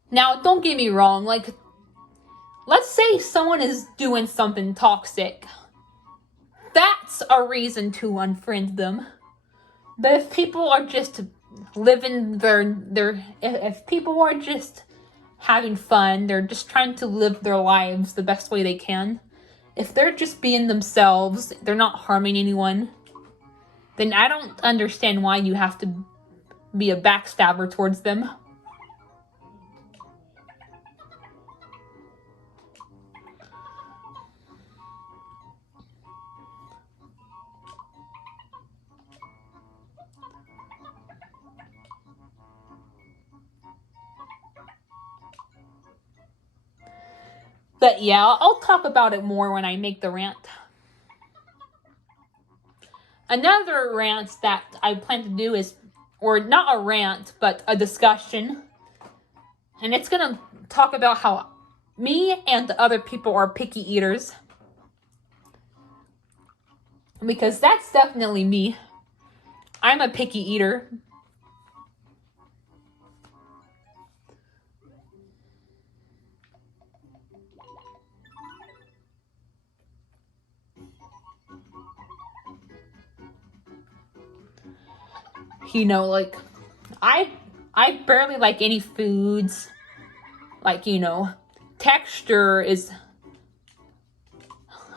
Now, don't get me wrong, like, let's say someone is doing something toxic. That's a reason to unfriend them. But if people are just living if people are just having fun, they're just trying to live their lives the best way they can, if they're just being themselves, they're not harming anyone, then I don't understand why you have to be a backstabber towards them. But yeah, I'll talk about it more when I make the rant. Another rant that I plan to do is, or not a rant, but a discussion. And it's gonna talk about how me and the other people are picky eaters. Because that's definitely me. I'm a picky eater. You know, like, I barely like any foods. Like, you know, texture is,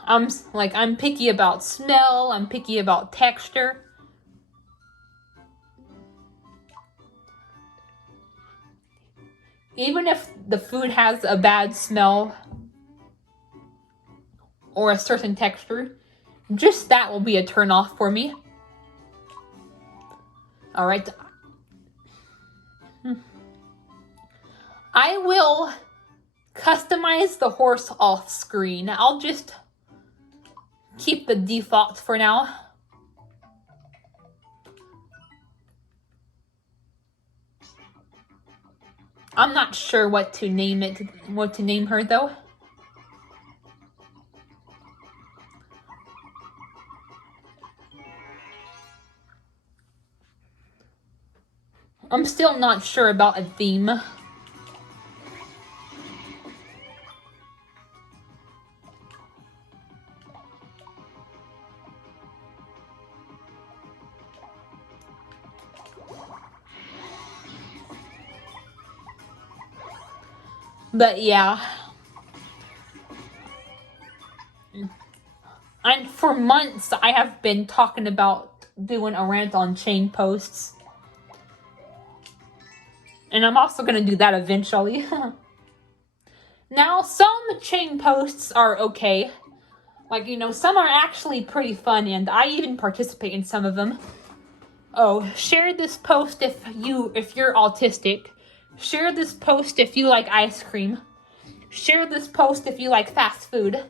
I'm picky about smell, I'm picky about texture. Even if the food has a bad smell or a certain texture, just that will be a turn off for me. Alright. I will customize the horse off screen. I'll just keep the default for now. I'm not sure what to name her though. I'm still not sure about a theme. But yeah. And for months, I have been talking about doing a rant on chain posts. And I'm also going to do that eventually. Now, some chain posts are okay. Like, you know, some are actually pretty fun, and I even participate in some of them. Oh, share this post if you're autistic. Share this post if you like ice cream. Share this post if you like fast food.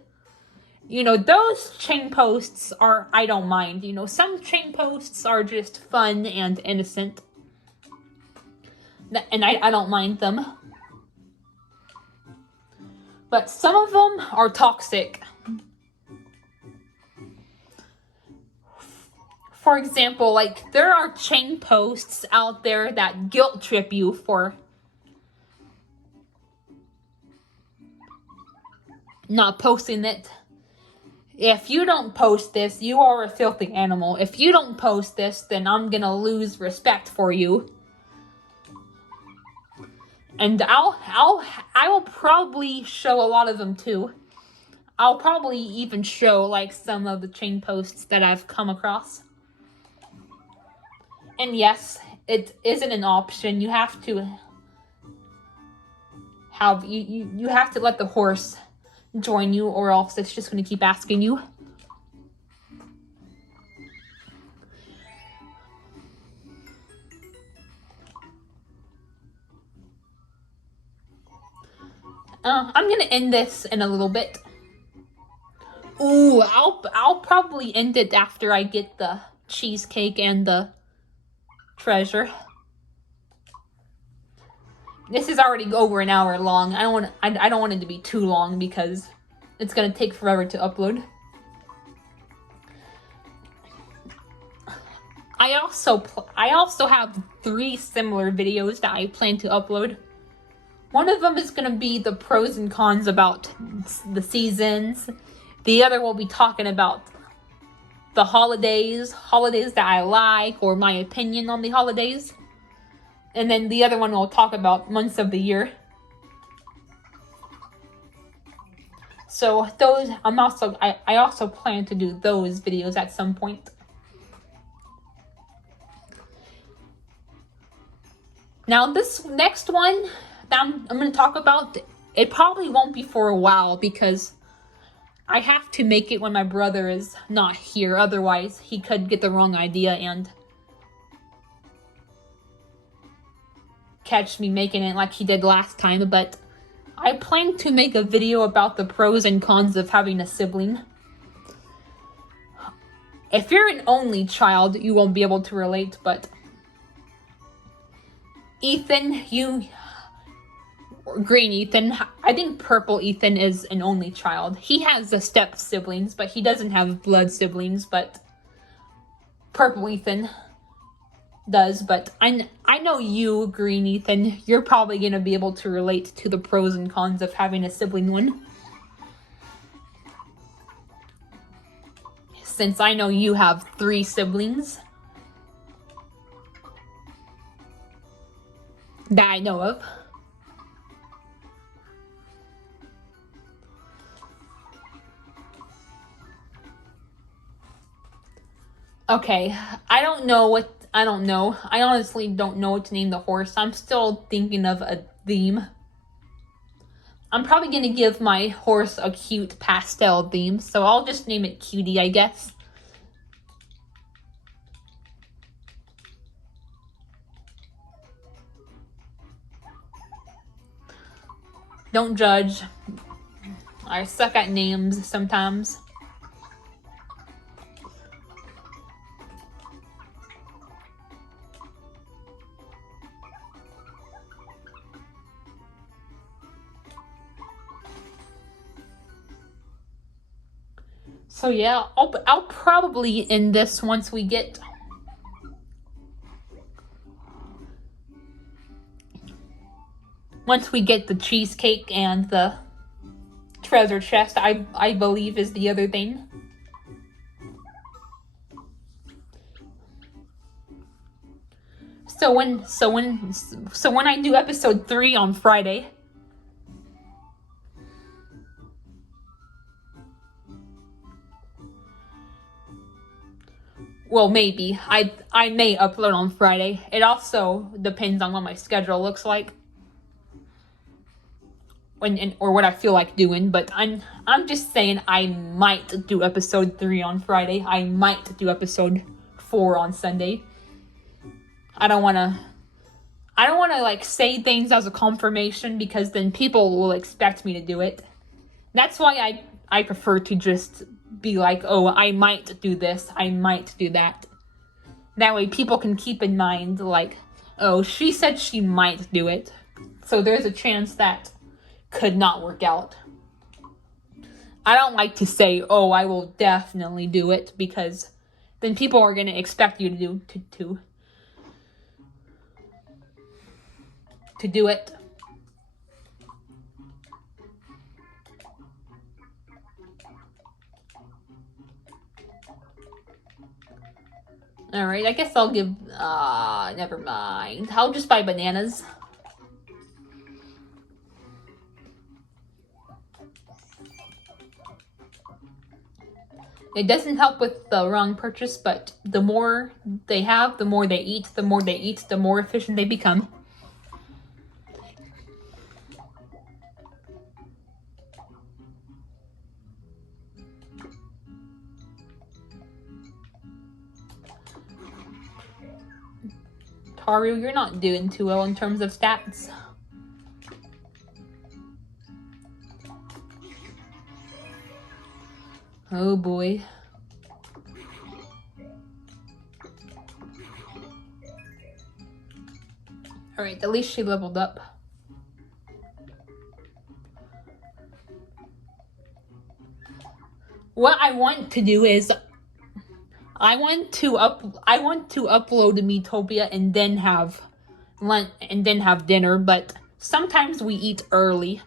You know, those chain posts I don't mind. You know, some chain posts are just fun and innocent. And I don't mind them. But some of them are toxic. For example, like, there are chain posts out there that guilt trip you for not posting it. If you don't post this, you are a filthy animal. If you don't post this, then I'm gonna lose respect for you. And I will probably show a lot of them too. I'll probably even show like some of the chain posts that I've come across. And yes, it isn't an option. You have to have you have to let the horse join you, or else it's just going to keep asking you. I'm gonna end this in a little bit. Ooh, I'll probably end it after I get the cheesecake and the treasure. This is already over an hour long. I don't want it to be too long because it's gonna take forever to upload. I also have 3 similar videos that I plan to upload. One of them is gonna be the pros and cons about the seasons. The other will be talking about the holidays that I like, or my opinion on the holidays. And then the other one will talk about months of the year. So those, I also plan to do those videos at some point. Now this next one that I'm going to talk about, it probably won't be for a while because I have to make it when my brother is not here. Otherwise, he could get the wrong idea and catch me making it like he did last time. But I plan to make a video about the pros and cons of having a sibling. If you're an only child, you won't be able to relate, but Ethan, Green Ethan, I think Purple Ethan is an only child. He has the step siblings, but he doesn't have blood siblings, but Purple Ethan does. But I know you, Green Ethan, you're probably going to be able to relate to the pros and cons of having a sibling one. Since I know you have 3 siblings that I know of. Okay, I honestly don't know what to name the horse. I'm still thinking of a theme. I'm probably gonna give my horse a cute pastel theme, so I'll just name it Cutie, I guess. Don't judge. I suck at names sometimes. So yeah, I'll probably end this once we get the cheesecake and the treasure chest, I believe is the other thing. So when I do episode 3 on Friday, well, maybe I may upload on Friday. It also depends on what my schedule looks like. or what I feel like doing, but I'm just saying I might do episode 3 on Friday. I might do episode 4 on Sunday. I don't want to like say things as a confirmation, because then people will expect me to do it. That's why I prefer to just be like, oh, I might do this, I might do that. That way people can keep in mind, like, oh, she said she might do it, so there's a chance that could not work out. I don't like to say, oh, I will definitely do it, because then people are going to expect you to do it. Alright, I guess I'll give, never mind. I'll just buy bananas. It doesn't help with the wrong purchase, but the more they have, the more they eat. The more they eat, the more efficient they become. Taru, you're not doing too well in terms of stats. Oh boy. Alright, at least she leveled up. What I want to do is I want to upload Miitopia and then have lunch and then have dinner, but sometimes we eat early.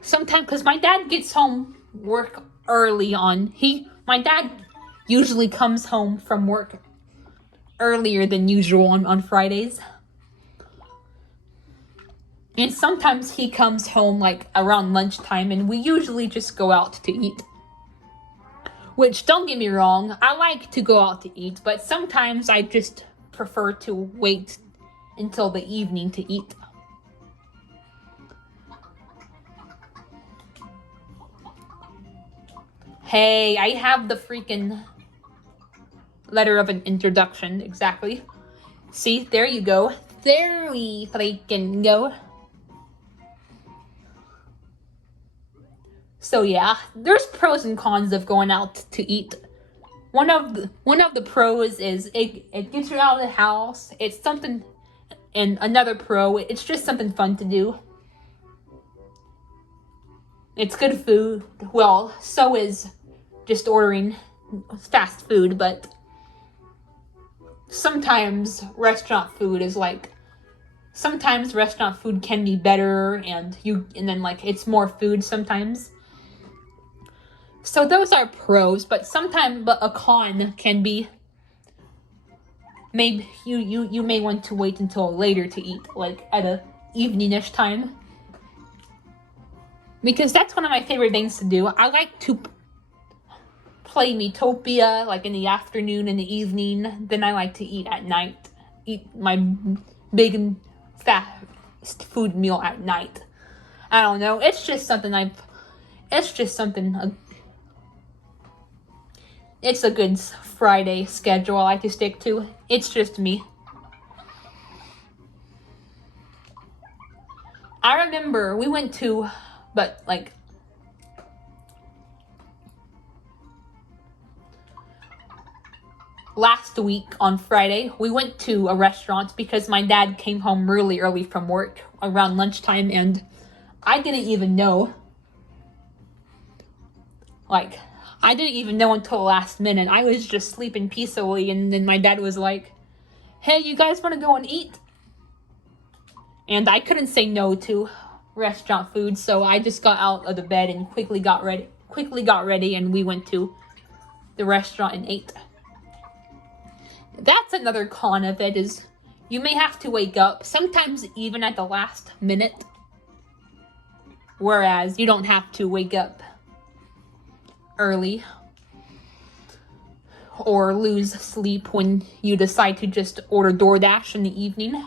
Sometimes, because my dad gets home work early on. My dad usually comes home from work earlier than usual on Fridays. And sometimes he comes home like around lunchtime, and we usually just go out to eat. Which, don't get me wrong, I like to go out to eat, but sometimes I just prefer to wait until the evening to eat. Hey, I have the freaking letter of an introduction, exactly. See, there you go. There we freaking go. So yeah, there's pros and cons of going out to eat. One of the pros is it gets you out of the house. It's something, and another pro, it's just something fun to do. It's good food. Well, so is just ordering fast food, but sometimes restaurant food is like, sometimes restaurant food can be better, and then like it's more food sometimes. So those are pros, but sometimes a con can be maybe you may want to wait until later to eat, like at a evening-ish time. Because that's one of my favorite things to do. I like to play Miitopia like in the afternoon and the evening. Then I like to eat at night. Eat my big and fast food meal at night. I don't know. It's just something it's a good Friday schedule I like to stick to. It's just me. I remember we went to, but like, last week on Friday, we went to a restaurant because my dad came home really early from work around lunchtime, and I didn't even know. Like, I didn't even know until the last minute. I was just sleeping peacefully, and then my dad was like, hey, you guys want to go and eat? And I couldn't say no to restaurant food, so I just got out of the bed and quickly got ready, and we went to the restaurant and ate. That's another con of it, is you may have to wake up, sometimes even at the last minute, whereas you don't have to wake up early or lose sleep when you decide to just order DoorDash in the evening.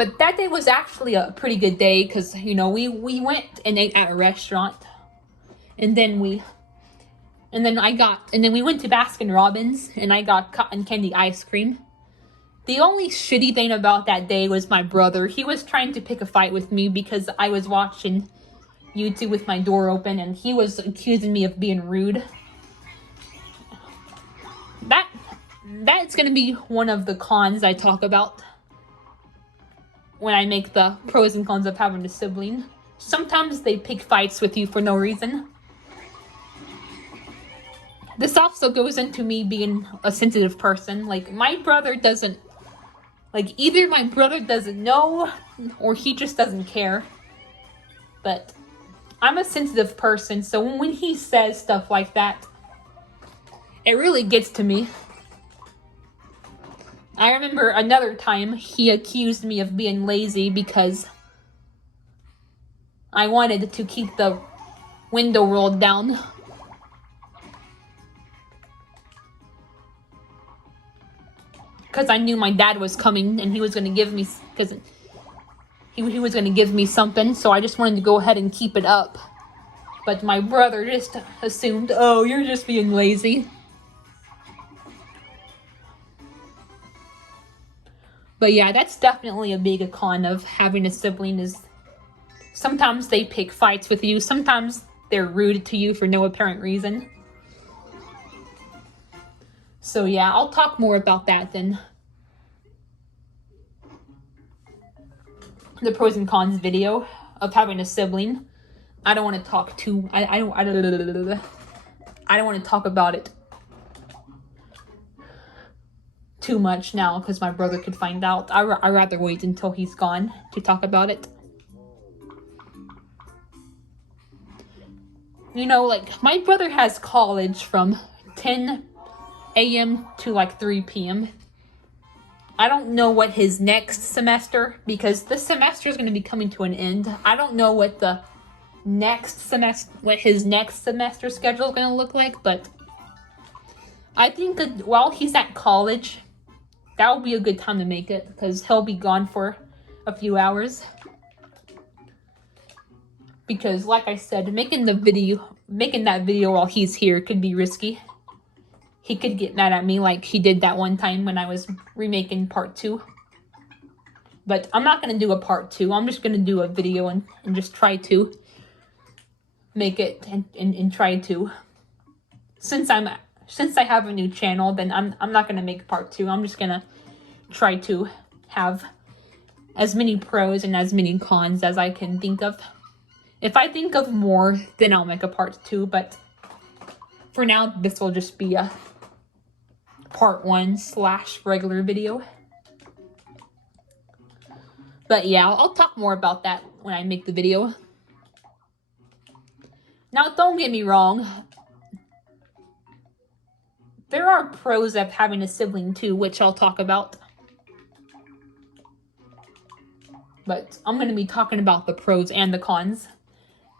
But that day was actually a pretty good day because, you know, we went and ate at a restaurant. And then we went to Baskin Robbins and I got cotton candy ice cream. The only shitty thing about that day was my brother. He was trying to pick a fight with me because I was watching YouTube with my door open and he was accusing me of being rude. That's gonna be one of the cons I talk about when I make the pros and cons of having a sibling. Sometimes they pick fights with you for no reason. This also goes into me being a sensitive person. Like, my brother doesn't, like, either my brother doesn't know or he just doesn't care. But I'm a sensitive person, so when he says stuff like that, it really gets to me. I remember another time he accused me of being lazy because I wanted to keep the window rolled down. Because I knew my dad was coming and he was going to give me, because he was going to give me something, so I just wanted to go ahead and keep it up. But my brother just assumed, oh, you're just being lazy. But yeah, that's definitely a big con of having a sibling is sometimes they pick fights with you. Sometimes they're rude to you for no apparent reason. So yeah, I'll talk more about that then. The pros and cons video of having a sibling. I don't want to talk too. I don't want to talk about it too much now because my brother could find out. I'd rather wait until he's gone to talk about it. You know, like, my brother has college from 10 a.m. to like 3 p.m. I don't know what his next semester, because this semester is going to be coming to an end. I don't know what his next semester schedule is going to look like, but I think that while he's at college, that will be a good time to make it because he'll be gone for a few hours. Because, like I said, making that video while he's here could be risky. He could get mad at me like he did that one time when I was remaking part 2. But I'm not going to do a part 2. I'm just going to do a video and just try to make it and try to. Since I have a new channel, then I'm not going to make part 2. I'm just going to try to have as many pros and as many cons as I can think of. If I think of more, then I'll make a part 2, but for now, this will just be a part 1 / regular video. But yeah, I'll talk more about that when I make the video. Now, don't get me wrong. There are pros of having a sibling too, which I'll talk about. But I'm going to be talking about the pros and the cons.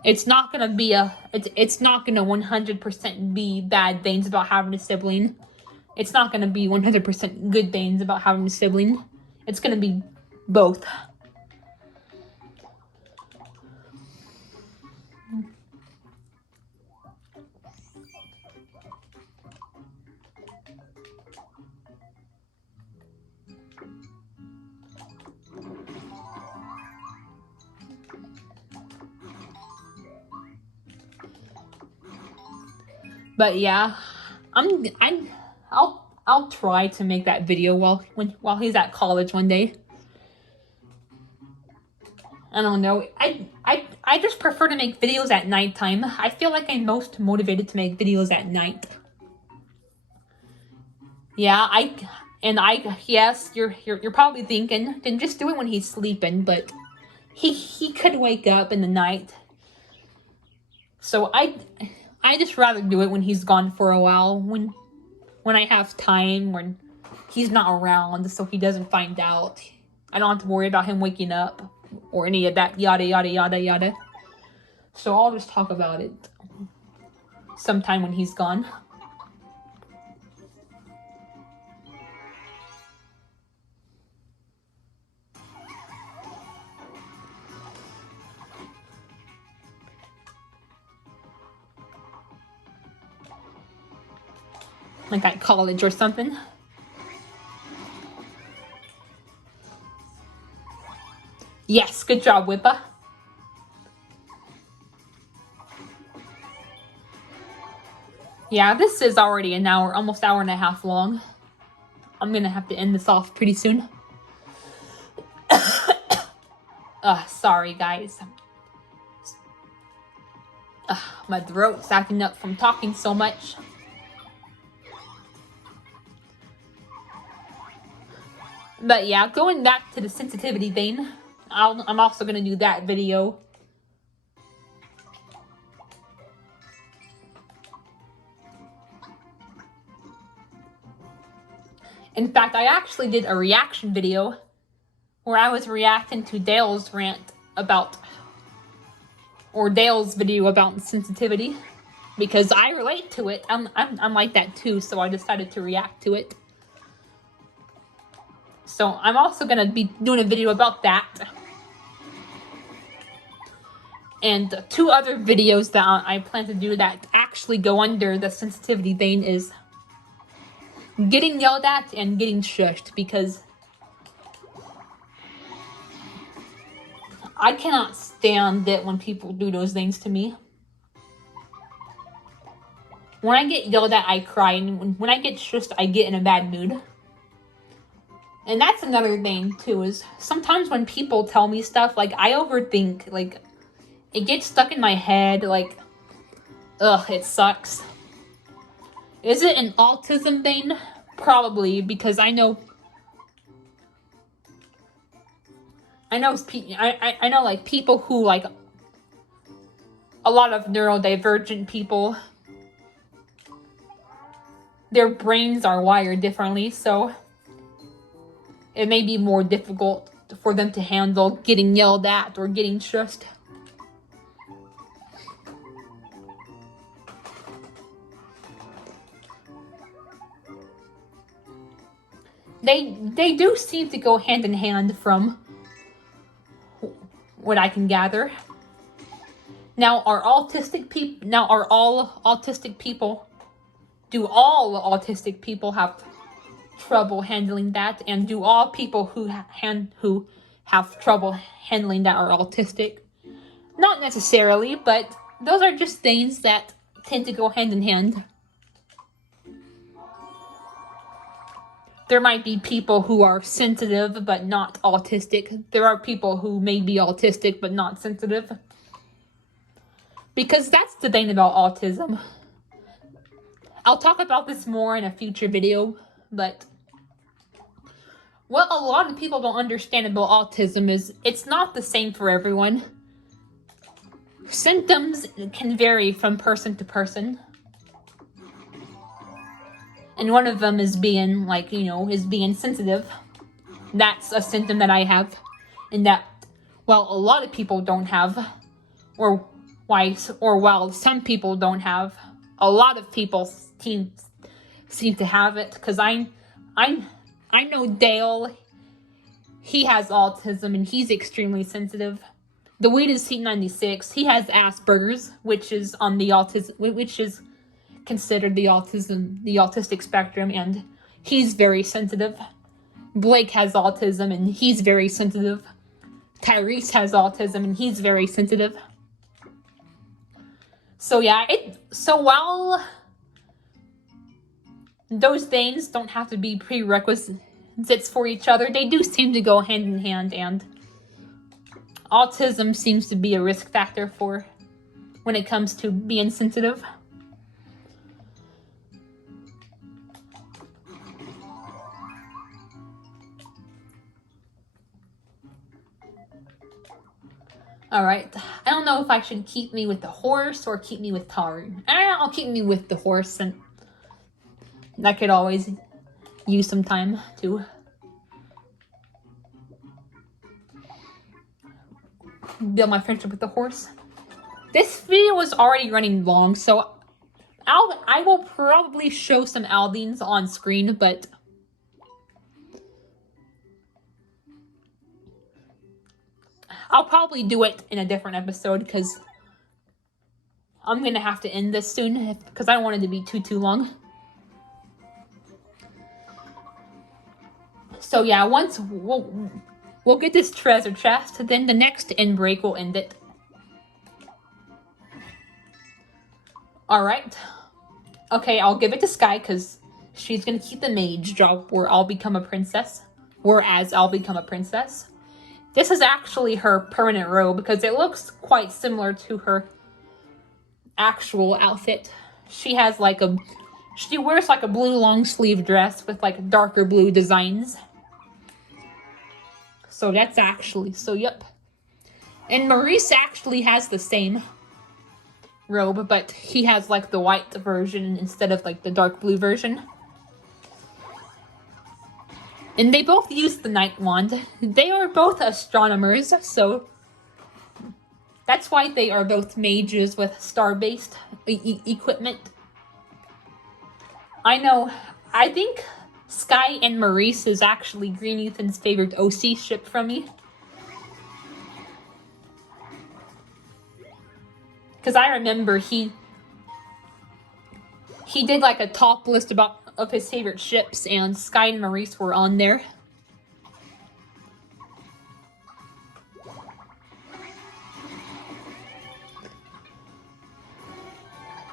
It's not going to be it's not going to 100% be bad things about having a sibling. It's not going to be 100% good things about having a sibling. It's going to be both. But yeah, I'll try to make that video while he's at college one day. I don't know. I just prefer to make videos at nighttime. I feel like I'm most motivated to make videos at night. Yeah, yes, you're probably thinking, then just do it when he's sleeping, but he could wake up in the night. So I just rather do it when he's gone for a while, when I have time, when he's not around, so he doesn't find out. I don't have to worry about him waking up or any of that yada yada yada yada. So I'll just talk about it sometime when he's gone. like at college or something. Yes, good job, Whippa. Yeah, this is already an hour, almost hour and a half long. I'm gonna have to end this off pretty soon. Sorry guys. My throat's acting up from talking so much. But yeah, going back to the sensitivity thing, I'm also gonna do that video. In fact, I actually did a reaction video where I was reacting to Dale's rant about, or Dale's video about sensitivity, because I relate to it. I'm like that too, so I decided to react to it. So I'm also gonna be doing a video about that. And 2 other videos that I plan to do that actually go under the sensitivity vein is getting yelled at and getting shushed, because I cannot stand it when people do those things to me. When I get yelled at, I cry, and when I get shushed, I get in a bad mood. And that's another thing too, is sometimes when people tell me stuff, like, I overthink, like, it gets stuck in my head, like, it sucks. Is it an autism thing? Probably, because I know like people who, like, a lot of neurodivergent people, their brains are wired differently, so it may be more difficult for them to handle getting yelled at or getting shushed. They do seem to go hand in hand from what I can gather. Now, are all autistic people? Do all autistic people have trouble handling that? And do all people who have trouble handling that are autistic? Not necessarily, but those are just things that tend to go hand in hand. There might be people who are sensitive but not autistic. There are people who may be autistic but not sensitive. Because that's the thing about autism. I'll talk about this more in a future video, but what a lot of people don't understand about autism is it's not the same for everyone. Symptoms can vary from person to person. And one of them is being, like, is being sensitive. That's a symptom that I have. And that, well, a lot of people don't have. Or while some people don't have, a lot of people seem to have it. Because I know Dale, he has autism and he's extremely sensitive. The weed is C96. He has Asperger's, which is on the autism, which is considered the autistic spectrum, and he's very sensitive. Blake has autism and he's very sensitive. Tyrese has autism and he's very sensitive. So yeah, so while those things don't have to be prerequisites for each other, they do seem to go hand in hand, and autism seems to be a risk factor for when it comes to being sensitive. Alright, I don't know if I should keep me with the horse or keep me with Taru. I'll keep me with the horse, and that could always use some time to build my friendship with the horse. This video is already running long, so I will probably show some Aldines on screen, but I'll probably do it in a different episode, because I'm going to have to end this soon, because I don't want it to be too long. So yeah, once we'll get this treasure chest, then the next end break will end it. Alright. Okay, I'll give it to Sky because she's gonna keep the mage job where I'll become a princess. Whereas I'll become a princess. This is actually her permanent robe because it looks quite similar to her actual outfit. She wears like a blue long sleeve dress with like darker blue designs. So that's actually, yep. And Maurice actually has the same robe, but he has like the white version instead of like the dark blue version. And they both use the night wand. They are both astronomers, so that's why they are both mages with star-based equipment. I think Sky and Maurice is actually Green Ethan's favorite OC ship from me. Because I remember he did like a top list of his favorite ships, and Sky and Maurice were on there.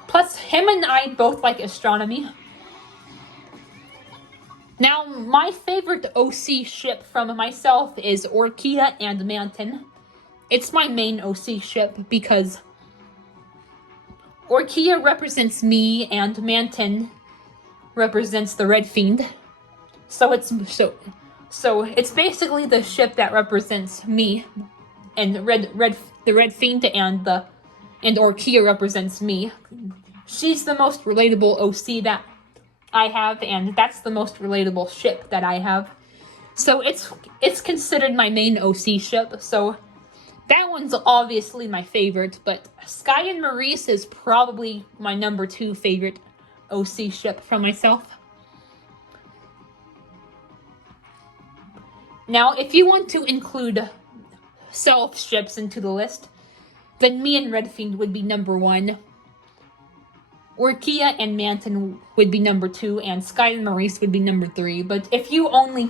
Plus, him and I both like astronomy. Now, my favorite OC ship from myself is Orkia and Manton. It's my main OC ship because Orkia represents me and Manton represents the Red Fiend. So it's basically the ship that represents me, and the Red Fiend and Orkia represents me. She's the most relatable OC that I have, and that's the most relatable ship that I have. So it's considered my main OC ship. So that one's obviously my favorite, but Sky and Maurice is probably my number 2 favorite OC ship from myself. Now, if you want to include self ships into the list, then me and Red Fiend would be number 1. Orkia and Manton would be number 2, and Sky and Maurice would be number 3. But if you only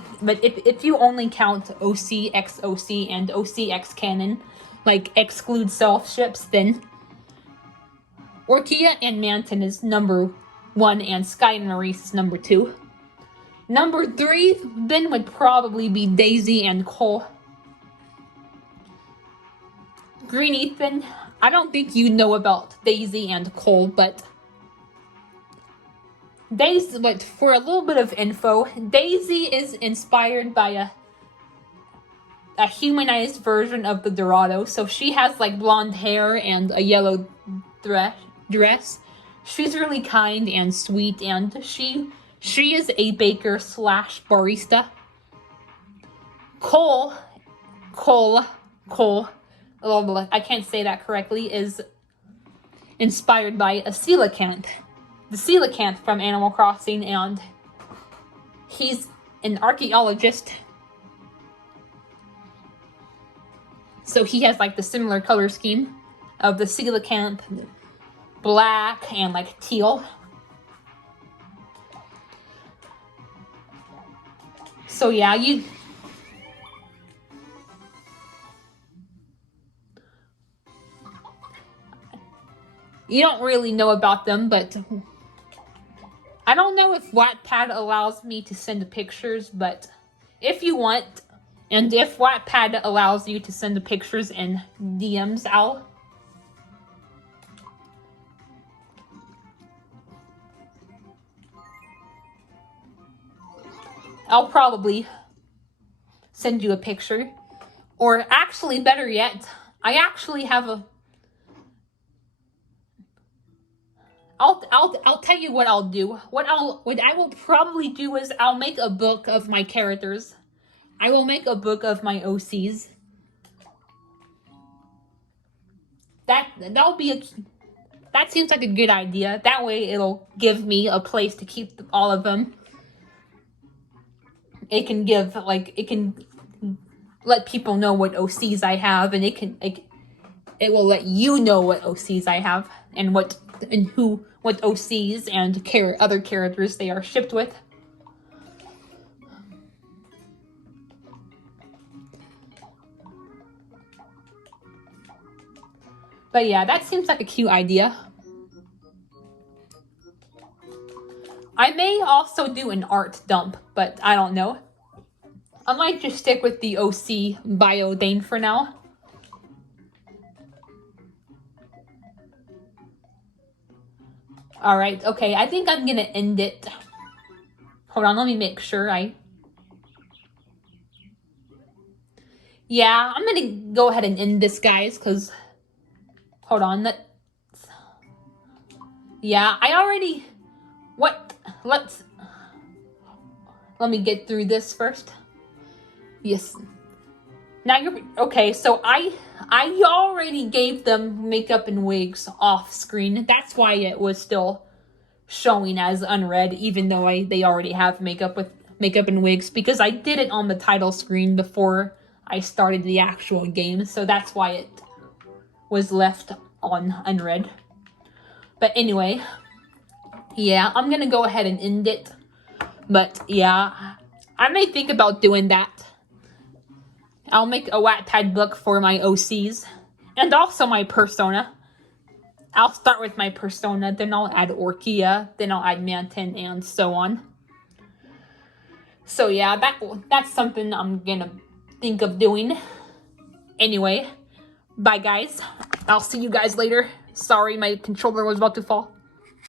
count OC X OC and OC X canon, like exclude self ships, then Orkia and Manton is number 1, and Sky and Maurice is number 2. Number 3 then would probably be Daisy and Cole. Green Ethan, I don't think you know about Daisy and Cole, but for a little bit of info, Daisy is inspired by a humanized version of the Dorado. So she has like blonde hair and a yellow dress. She's really kind and sweet, and she is a baker / barista. Cole, I can't say that correctly, is inspired by a coelacanth. The coelacanth from Animal Crossing, and he's an archaeologist. So he has like the similar color scheme of the coelacanth, black and like teal. So yeah, you don't really know about them, but I don't know if Wattpad allows me to send pictures, but if you want, and if Wattpad allows you to send the pictures in DMs, I'll probably send you a picture. Or actually, better yet, I actually have a... I'll tell you what I'll do. What I will probably do is I'll make a book of my characters. I will make a book of my OCs. That seems like a good idea. That way it'll give me a place to keep all of them. It can let people know what OCs I have, and it will let you know what OCs I have and what OCs and other characters they are shipped with. But yeah, that seems like a cute idea. I may also do an art dump, but I don't know. I might just stick with the OC Biodane for now. Alright, okay, I think I'm gonna end it. Hold on, let me make sure Yeah, I'm gonna go ahead and end this, guys, because... Hold on, Yeah, I already... What? Let me get through this first. Yes. Now you're... Okay, so I already gave them makeup and wigs off screen. That's why it was still showing as unread, even though they already have makeup and wigs, because I did it on the title screen before I started the actual game, so that's why it was left on unread. But anyway, yeah, I'm gonna go ahead and end it. But yeah, I may think about doing that. I'll make a Wattpad book for my OCs and also my persona. I'll start with my persona, then I'll add Orkia, then I'll add Manton, and so on. So yeah, that's something I'm gonna think of doing. Anyway, bye guys. I'll see you guys later. Sorry, my controller was about to fall.